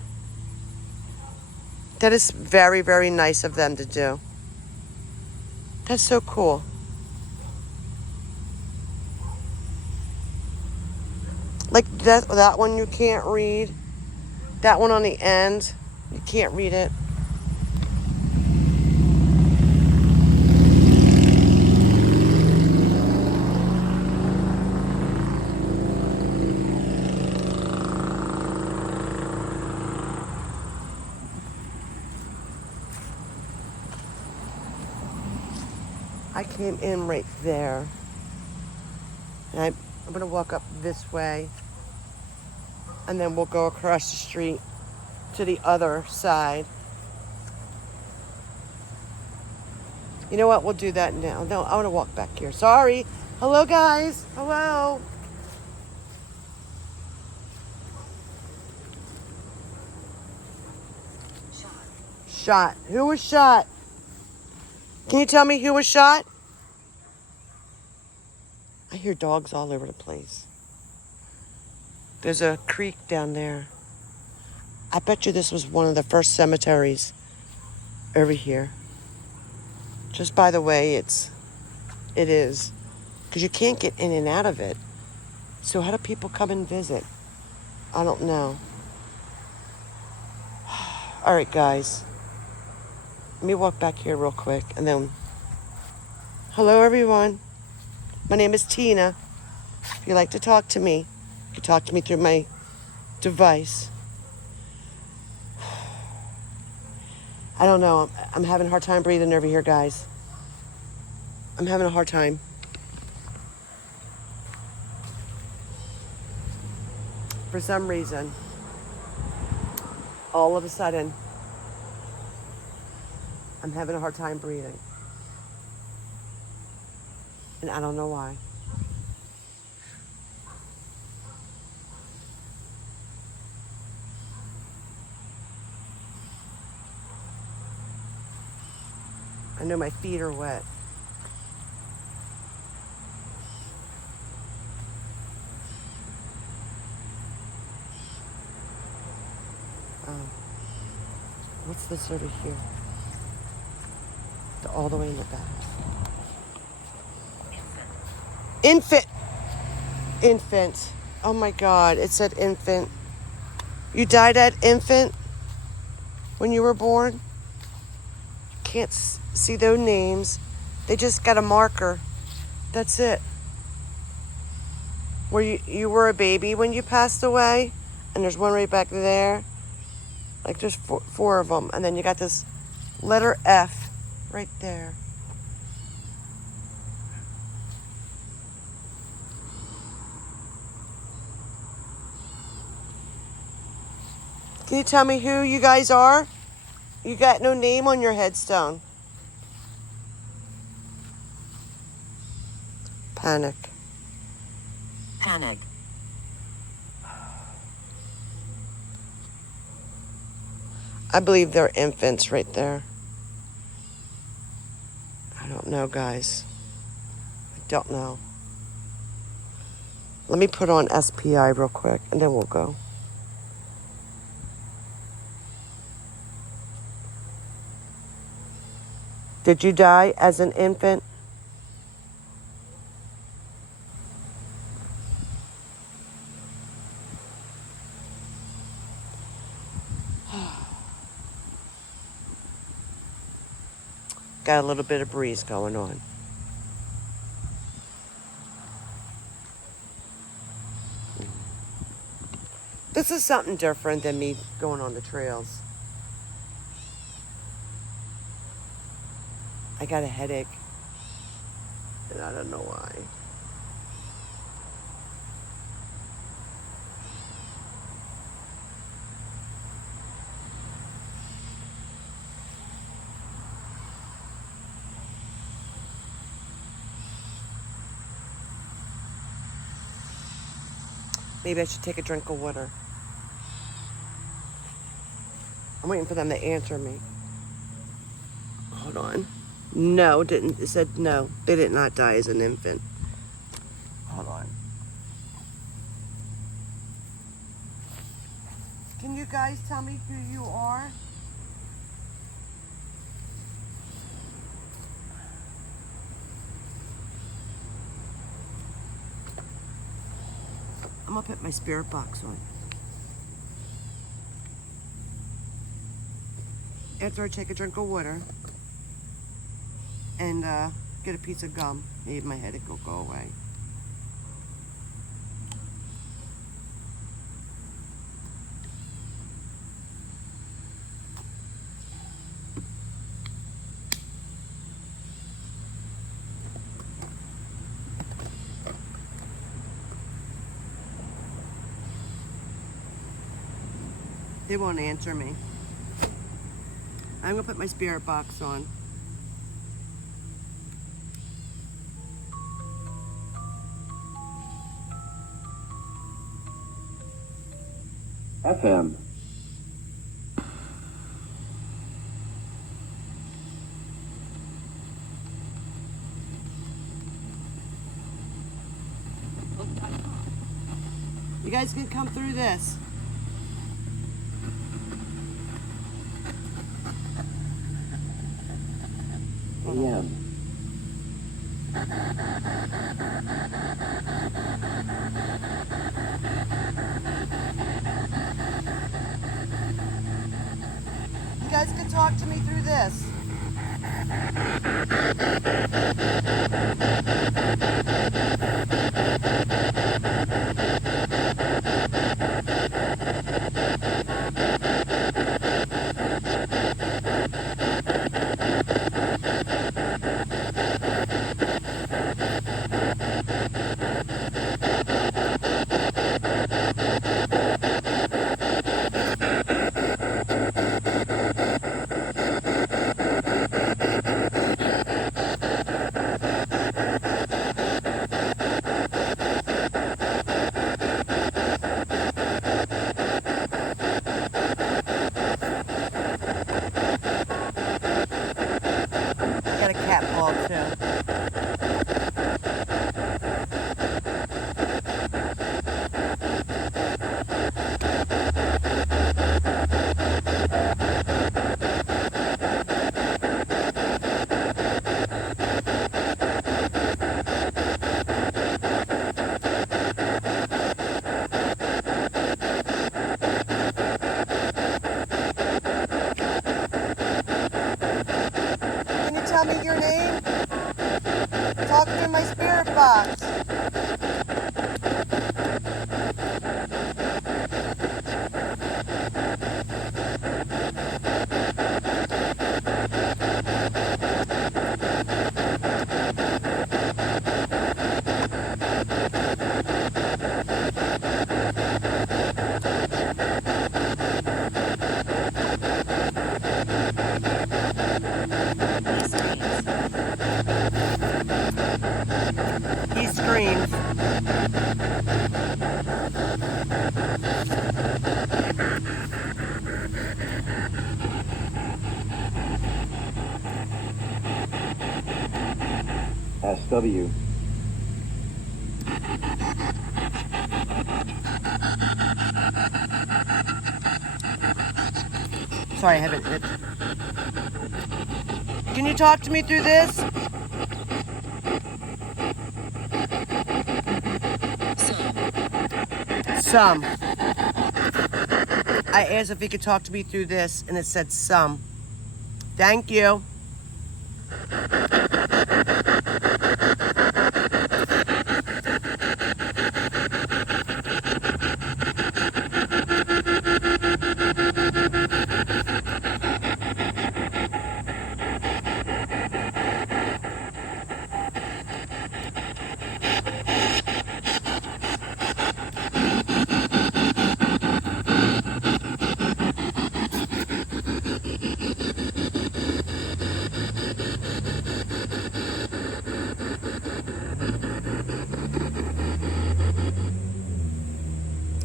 That is very, very nice of them to do. That's so cool. Like that one you can't read. That one on the end, you can't read it. I came in right there. And I'm going to walk up this way. And then we'll go across the street to the other side. You know what? We'll do that now. No, I want to walk back here. Sorry. Hello, guys. Hello. Shot. Who was shot? Can you tell me who was shot? I hear dogs all over the place. There's a creek down there. I bet you this was one of the first cemeteries over here. Just by the way, it is. Because you can't get in and out of it. So how do people come and visit? I don't know. All right, guys. Let me walk back here real quick and then... Hello, everyone. My name is Tina. If you'd like to talk to me, you can talk to me through my device. I don't know. I'm having a hard time breathing over here, guys. I'm having a hard time. For some reason, all of a sudden, I'm having a hard time breathing. And I don't know why. I know my feet are wet. What's this over here? All the way in the back. Infant. Infant. Oh my God, it said infant. You died at infant when you were born? Can't see those names. They just got a marker. That's it. Were you were a baby when you passed away? And there's one right back there. Like there's four of them. And then you got this letter F right there. Can you tell me who you guys are? You got no name on your headstone. Panic. Panic. I believe they're infants right there. I don't know, guys. I don't know. Let me put on SPI real quick, and then we'll go. Did you die as an infant? Got a little bit of breeze going on. This is something different than me going on the trails. I got a headache, and I don't know why. Maybe I should take a drink of water. I'm waiting for them to answer me. Hold on. No, didn't. It said no. They did not die as an infant. Hold on. Can you guys tell me who you are? I'm gonna put my spirit box on. After I take a drink of water and get a piece of gum, maybe my headache will go away. They won't answer me. I'm gonna put my spirit box on. FM. You guys can come through this. AM. You guys can talk to me through this. me your name? Talk through my spirit box. He screams. He screams. SW. Sorry, I haven't itched. Can you talk to me through this? Some. I asked if he could talk to me through this, and it said some. Thank you.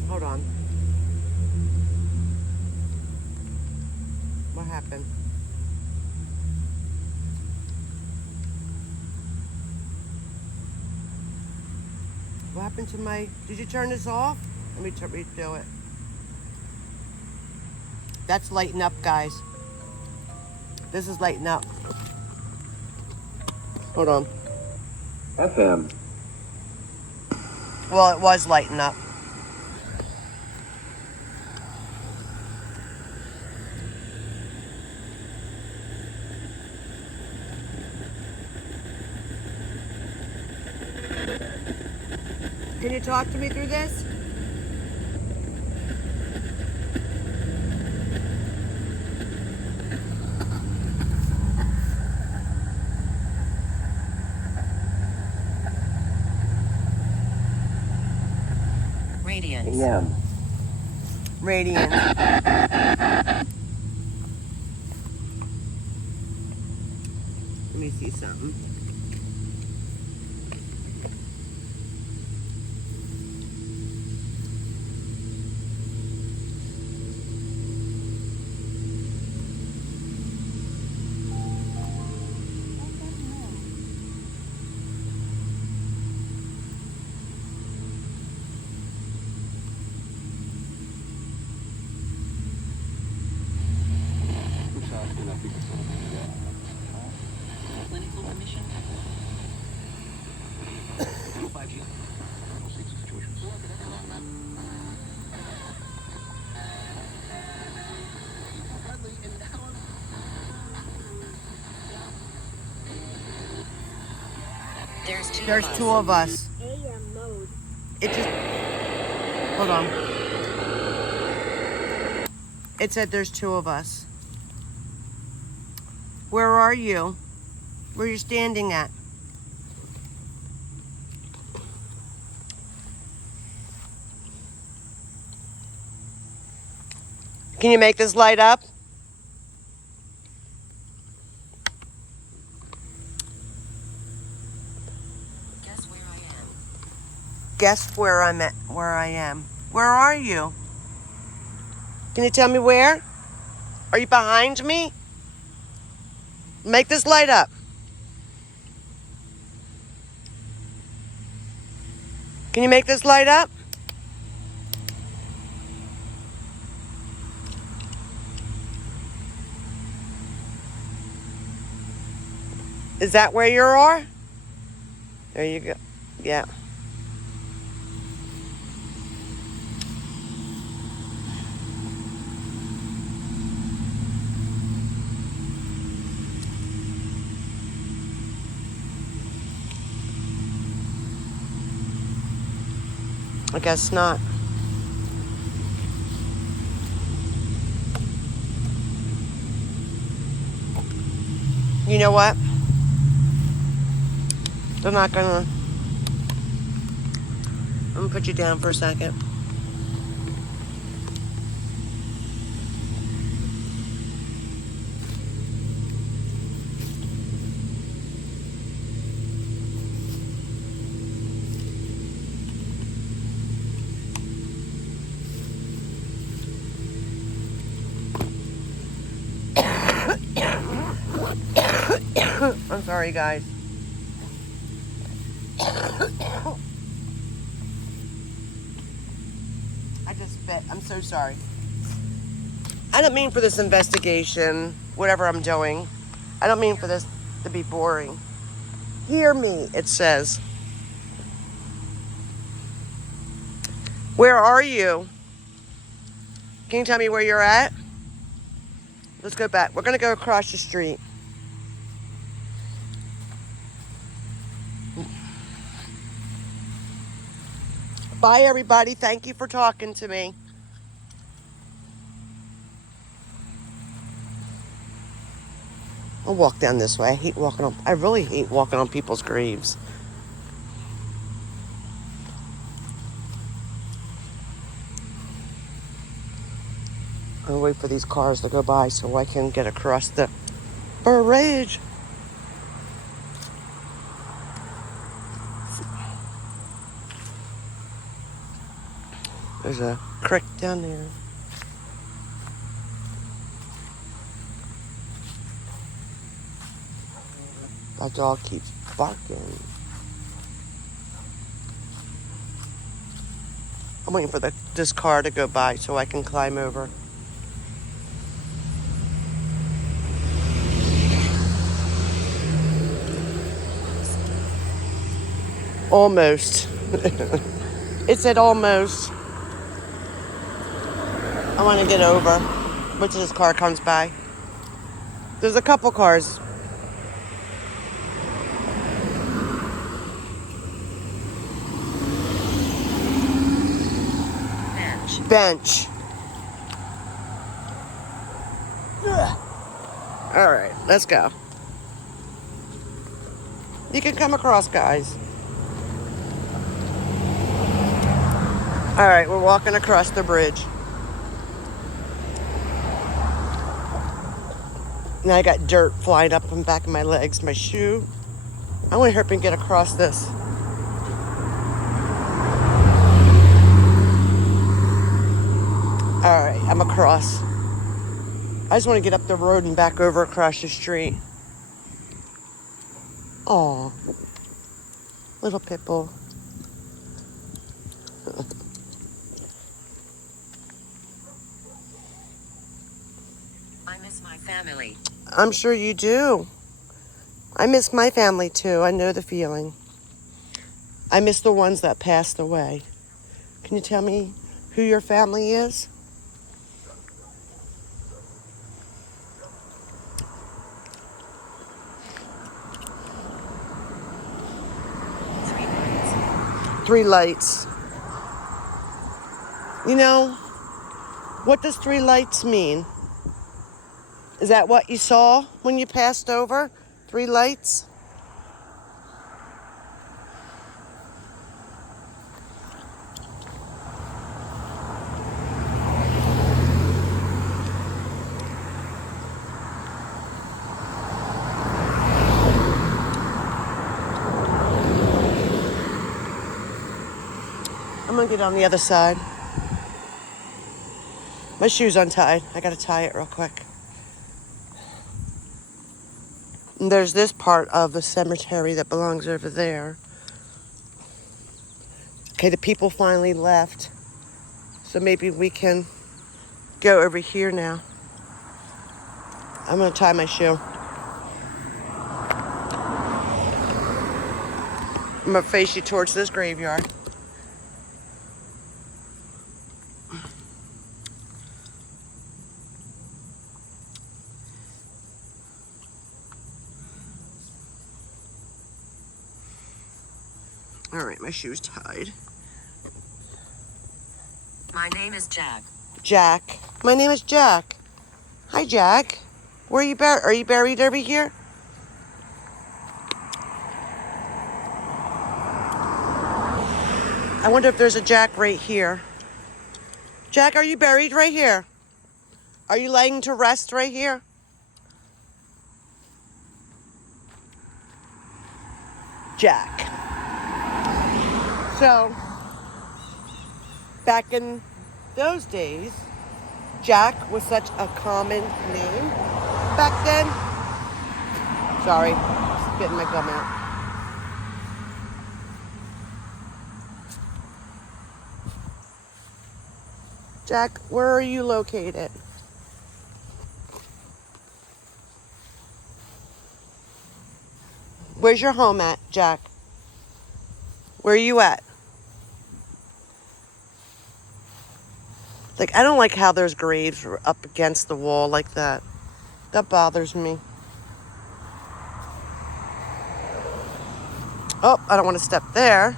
Hold on. What happened? What happened to my... Did you turn this off? Let me redo it. That's lighten up, guys. This is lighten up. Hold on. FM. Well, it was lighten up. Can you talk to me through this? Radiance. AM. Radiant. Let me see something. Clinical remission. There's two of us. AM mode. It just... Hold on. It said there's two of us. Where are you? Where are you standing at? Can you make this light up? Guess where I am. Guess where I'm at, where I am. Where are you? Can you tell me where? Are you behind me? Make this light up. Can you make this light up? Is that where you are? There you go. Yeah. I guess not. You know what? They're not gonna. I'm gonna put you down for a second. I'm sorry, guys. I just spit. I'm so sorry. I don't mean for this investigation, whatever I'm doing, I don't mean for this to be boring. Hear me, it says. Where are you? Can you tell me where you're at? Let's go back. We're going to go across the street. Bye, everybody. Thank you for talking to me. I'll walk down this way. I really hate walking on people's graves. I'll wait for these cars to go by so I can get across the bridge. There's a creek down there. That dog keeps barking. I'm waiting for this car to go by so I can climb over. Almost. It said almost. I want to get over. Once this car comes by. There's a couple cars. Bench. All right, let's go. You can come across, guys. All right, we're walking across the bridge. Now I got dirt flying up from the back of my legs, my shoe. I want to hurry and get across this. All right, I'm across. I just want to get up the road and back over across the street. Aw, little pit bull. I miss my family. I'm sure you do. I miss my family too. I know the feeling. I miss the ones that passed away. Can you tell me who your family is? Three lights. You know, what does three lights mean? Is that what you saw when you passed over? Three lights? I'm gonna get on the other side. My shoe's untied. I gotta tie it real quick. And there's this part of the cemetery that belongs over there. Okay, the people finally left. So maybe we can go over here now. I'm gonna tie my shoe. I'm gonna face you towards this graveyard. All right, my shoe's tied. My name is Jack. Jack. My name is Jack. Hi, Jack. Where are you buried? Are you buried over here? I wonder if there's a Jack right here. Jack, are you buried right here? Are you laying to rest right here? Jack. So, back in those days, Jack was such a common name back then. Sorry, just getting my gum out. Jack, where are you located? Where's your home at, Jack? Where are you at? Like, I don't like how there's graves up against the wall like that. That bothers me. Oh, I don't want to step there.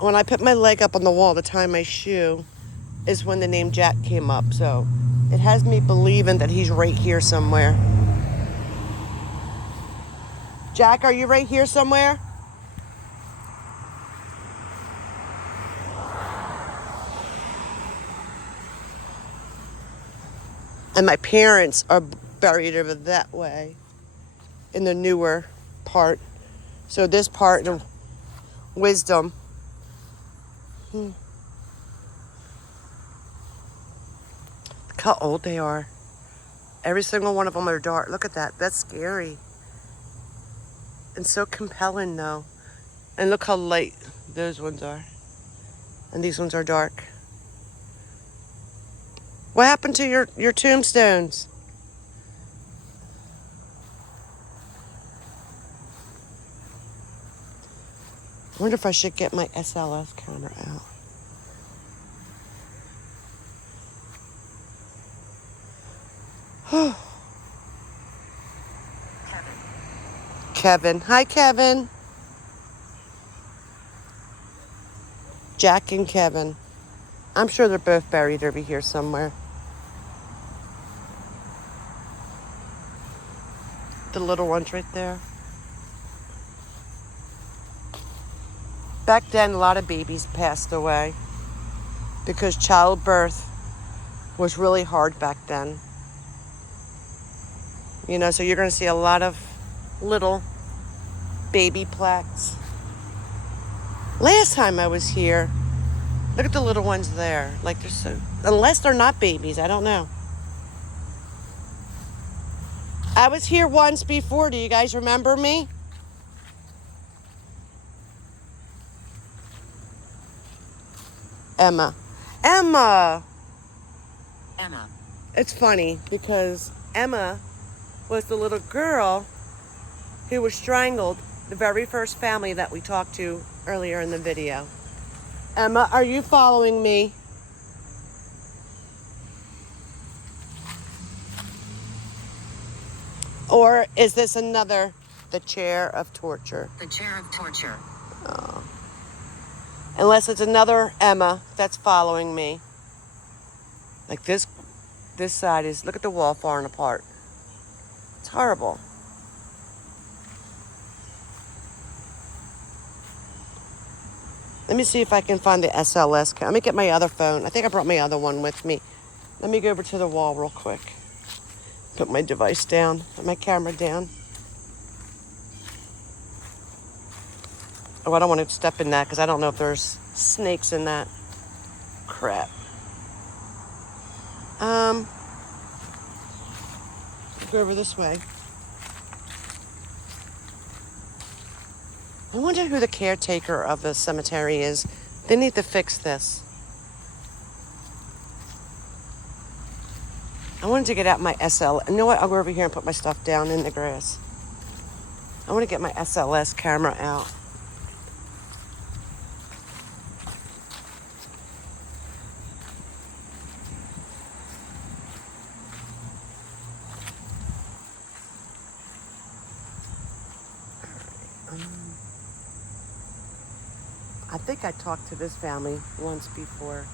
When I put my leg up on the wall to tie my shoe is when the name Jack came up. So it has me believing that he's right here somewhere. Jack, are you right here somewhere? And my parents are buried over that way in the newer part. So this part of Wisdom. Look how old they are. Every single one of them are dark. Look at that. That's scary. And so compelling, though. And look how light those ones are. And these ones are dark. What happened to your tombstones? I wonder if I should get my SLS camera out. Kevin. Hi, Kevin. Jack and Kevin. I'm sure they're both buried over here somewhere. The little ones right there. Back then, a lot of babies passed away because childbirth was really hard back then. You know, so you're going to see a lot of little baby plaques. Last time I was here, look at the little ones there. Like they're so, unless they're not babies, I don't know. I was here once before. Do you guys remember me? Emma. Emma. It's funny because Emma was the little girl who was strangled, the very first family that we talked to earlier in the video. Emma, are you following me? Or is this another, the chair of torture? The chair of torture. Oh. Unless it's another Emma that's following me. Like this side is, look at the wall falling apart. It's horrible. Let me see if I can find the SLS. Let me get my other phone. I think I brought my other one with me. Let me go over to the wall real quick. Put my device down, put my camera down. Oh, I don't want to step in that because I don't know if there's snakes in that. Crap. Go over this way. I wonder who the caretaker of the cemetery is. They need to fix this. I wanted to get out my You know what? I'll go over here and put my stuff down in the grass. I want to get my SLS camera out. think I talked to this family once before.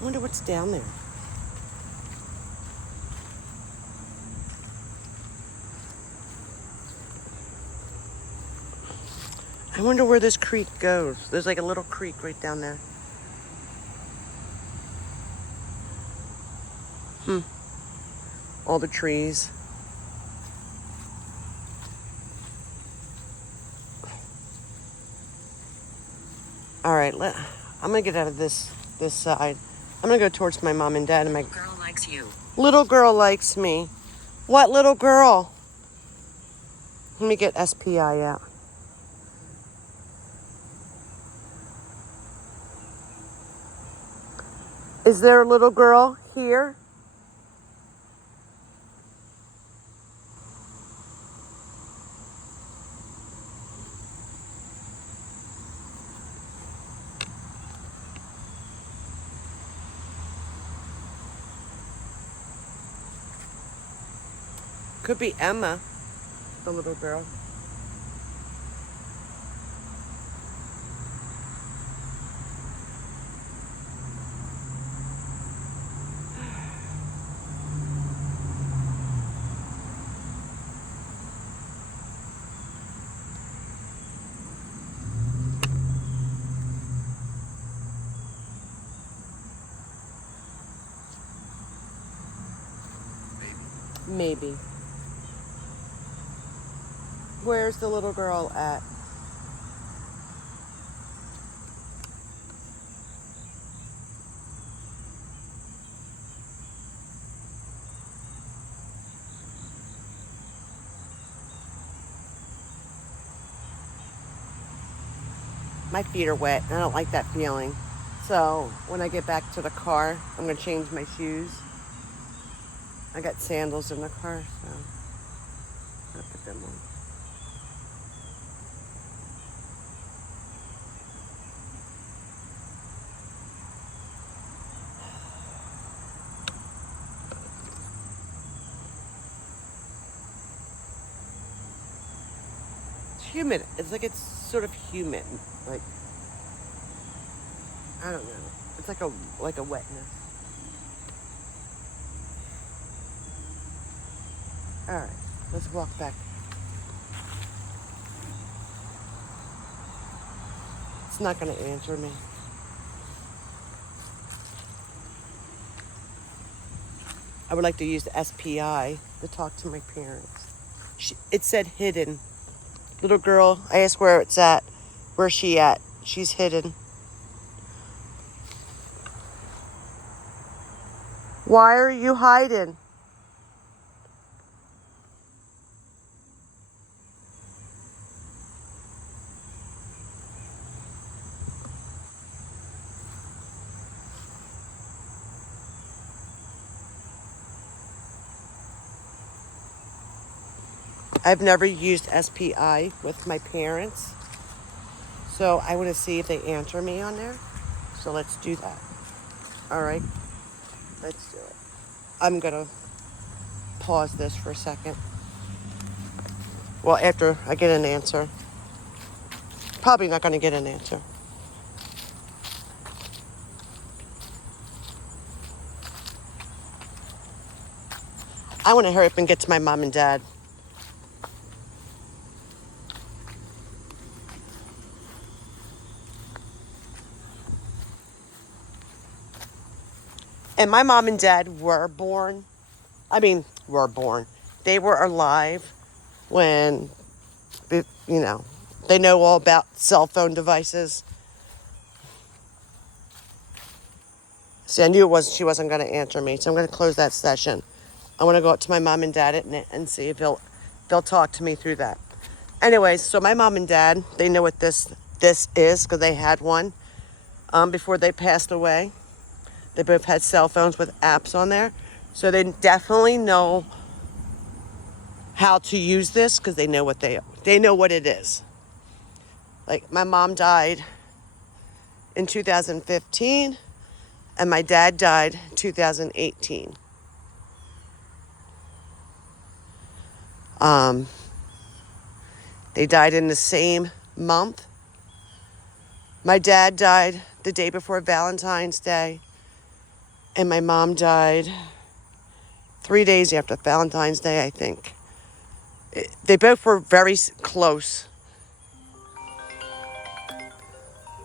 I wonder what's down there. I wonder where this creek goes. There's like a little creek right down there. All the trees. All right, I'm gonna get out of this side. I'm gonna go towards my mom and dad and my Girl likes you. little girl likes me. What little girl? Let me get SPI out. Is there a little girl here? Could be Emma, the little girl. Maybe. Where's the little girl at? My feet are wet and I don't like that feeling. So when I get back to the car, I'm gonna change my shoes. I got sandals in the car, so I'll put them on. It's humid. It's like it's sort of humid. Like, I don't know. It's like a wetness. All right, let's walk back. It's not going to answer me. I would like to use the SPI to talk to my parents. It said hidden. Little girl, I asked where it's at. Where's she at? She's hidden. Why are you hiding? I've never used SPI with my parents. So I want to see if they answer me on there. So let's do that. All right. Let's do it. I'm going to pause this for a second. Well, after I get an answer. Probably not going to get an answer. I want to hurry up and get to my mom and dad. And my mom and dad were born. They were alive when, they know all about cell phone devices. See, I knew she wasn't going to answer me, so I'm going to close that session. I want to go up to my mom and dad and see if they'll talk to me through that. Anyways, so my mom and dad, they know what this is because they had one before they passed away. They both had cell phones with apps on there. So they definitely know how to use this because they know what it is. Like my mom died in 2015 and my dad died in 2018. They died in the same month. My dad died the day before Valentine's Day, and my mom died 3 days after Valentine's Day, I think. They both were very close.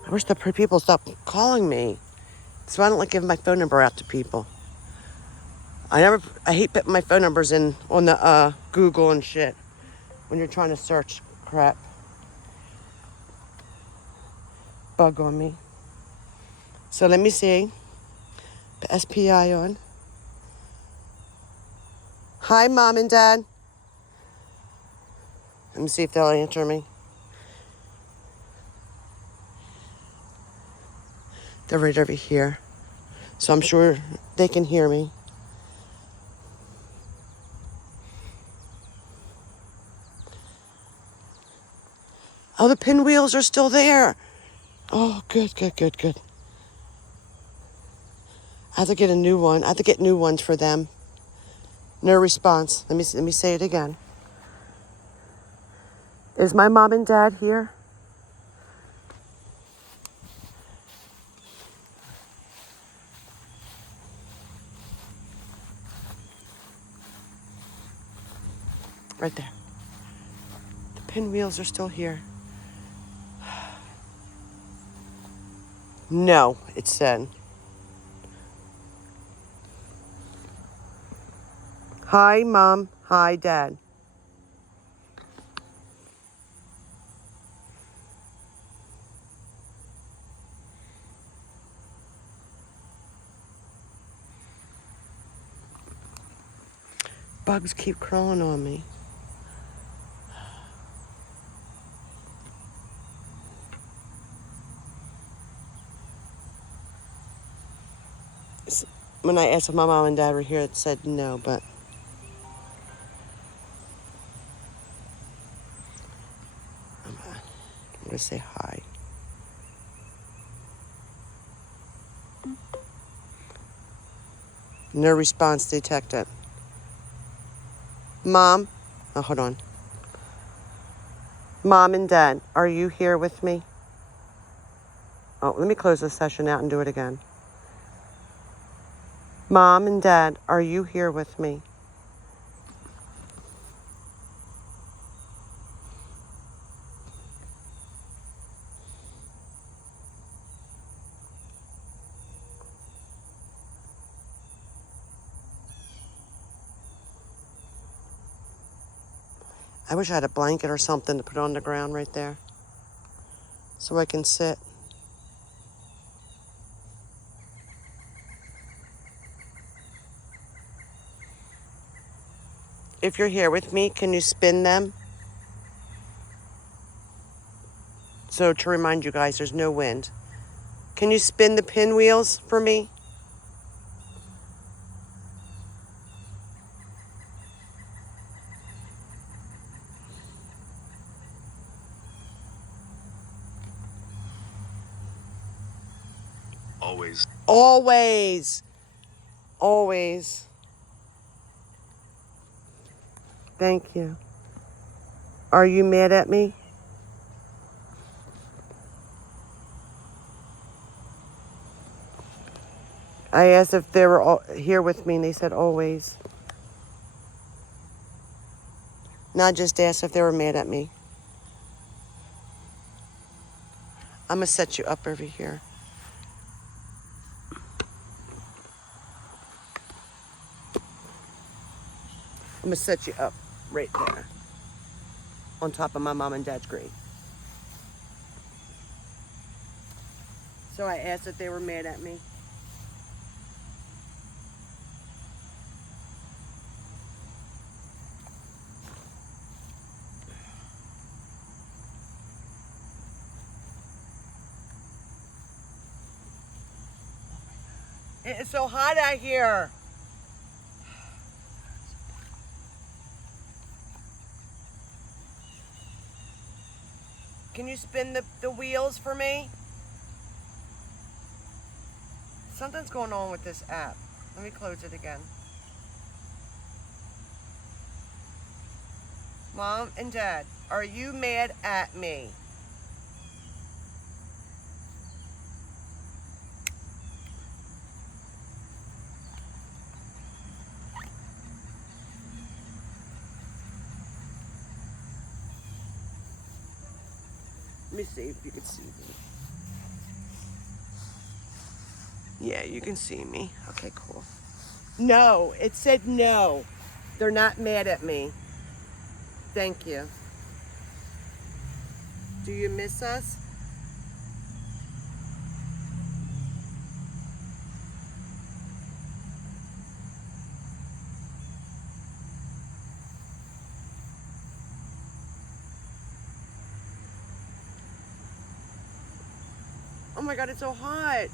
I wish the people stopped calling me, so I don't like giving my phone number out to people. I hate putting my phone numbers in on the Google and shit when you're trying to search crap. Bug on me. So let me see. The SPI on. Hi, Mom and Dad. Let me see if they'll answer me. They're right over here. So I'm sure they can hear me. Oh, the pinwheels are still there. Oh, good. I have to get a new one. I have to get new ones for them. No response. Let me say it again. Is my mom and dad here? Right there. The pinwheels are still here. No, it said. Hi, Mom. Hi, Dad. Bugs keep crawling on me. When I asked if my mom and dad were here, it said no, but I'm going to say hi. No response detected. Mom? Oh, hold on. Mom and Dad, are you here with me? Oh, let me close this session out and do it again. Mom and Dad, are you here with me? I wish I had a blanket or something to put on the ground right there so I can sit. If you're here with me, can you spin them? So to remind you guys, there's no wind. Can you spin the pinwheels for me? Always. Always. Thank you. Are you mad at me? I asked if they were all here with me, and they said always. Now I just asked if they were mad at me. I'm going to set you up over here. I'm going to set you up right there on top of my mom and dad's grave. So I asked if they were mad at me. It's so hot out here. Can you spin the wheels for me? Something's going on with this app. Let me close it again. Mom and Dad, are you mad at me? Let me see if you can see me. Yeah, you can see me. Okay, cool. No, it said no. They're not mad at me. Thank you. Do you miss us? Oh my God, it's so hot.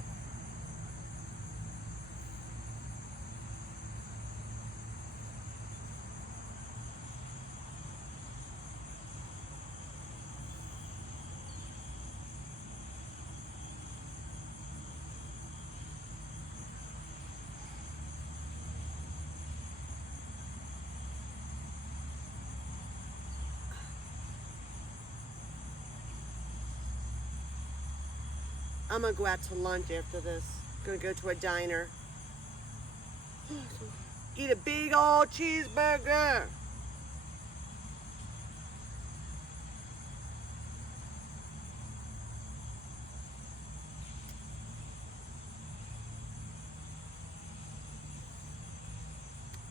I'm gonna go out to lunch after this. Gonna go to a diner. Eat a big old cheeseburger.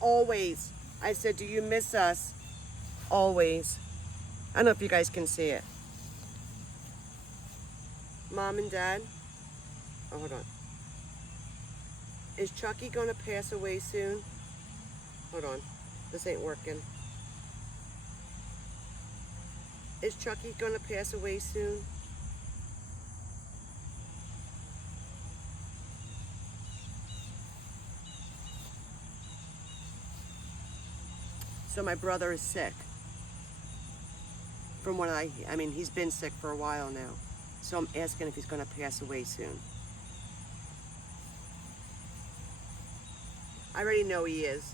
Always. I said, do you miss us? Always. I don't know if you guys can see it. Mom and Dad? Oh, hold on. Is Chucky gonna pass away soon? Hold on. This ain't working. Is Chucky gonna pass away soon? So my brother is sick. From what I mean, he's been sick for a while now. So I'm asking if he's gonna pass away soon. I already know he is.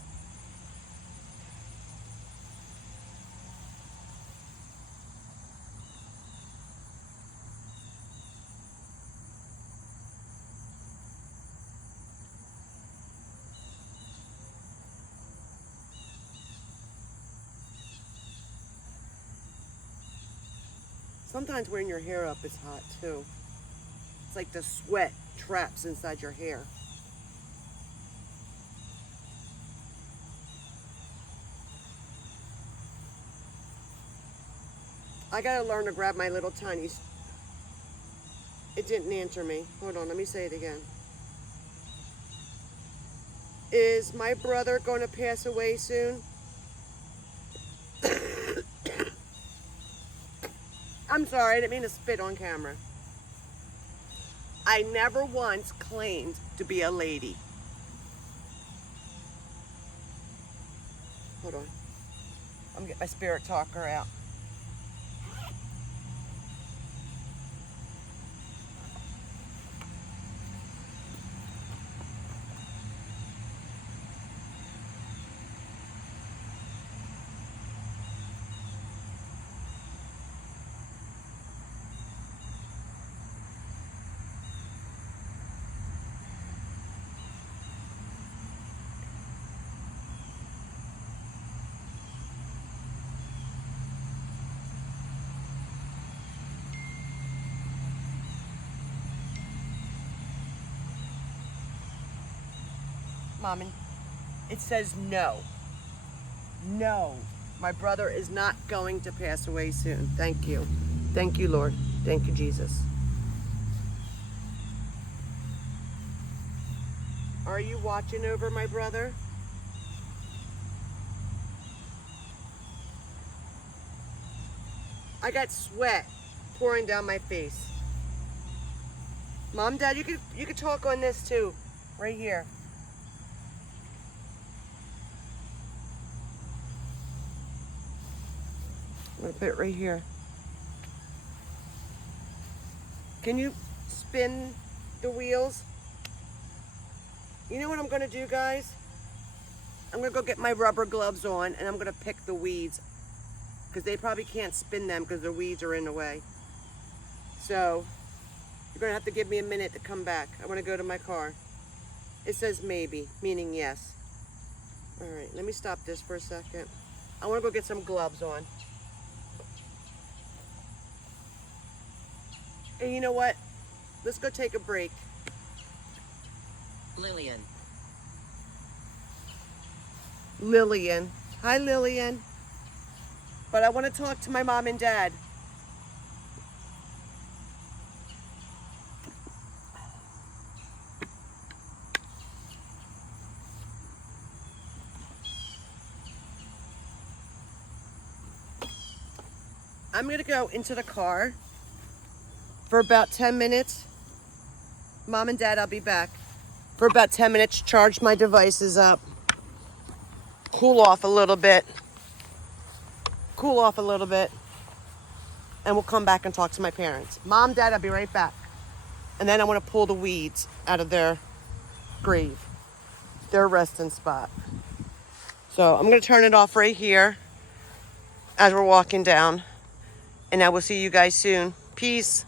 Sometimes wearing your hair up is hot too. It's like the sweat traps inside your hair. I gotta learn to grab my little tiny... It didn't answer me. Hold on, let me say it again. Is my brother gonna pass away soon? I'm sorry, I didn't mean to spit on camera. I never once claimed to be a lady. Hold on. I'm gonna get my spirit talker out. Mommy, it says no. No. My brother is not going to pass away soon. Thank you. Thank you, Lord. Thank you, Jesus. Are you watching over my brother? I got sweat pouring down my face. Mom, Dad, you could talk on this too. Right here. I'm gonna put it right here. Can you spin the wheels? You know what I'm gonna do, guys? I'm gonna go get my rubber gloves on and I'm gonna pick the weeds because they probably can't spin them because the weeds are in the way. So you're gonna have to give me a minute to come back. I wanna go to my car. It says maybe, meaning yes. All right, let me stop this for a second. I wanna go get some gloves on. And you know what? Let's go take a break. Lillian. Lillian. Hi, Lillian. But I want to talk to my mom and dad. I'm going to go into the car for about 10 minutes. Mom and Dad, I'll be back. For about 10 minutes, charge my devices up. Cool off a little bit. Cool off a little bit. And we'll come back and talk to my parents. Mom, Dad, I'll be right back. And then I want to pull the weeds out of their grave, their resting spot. So I'm going to turn it off right here as we're walking down. And I will see you guys soon. Peace.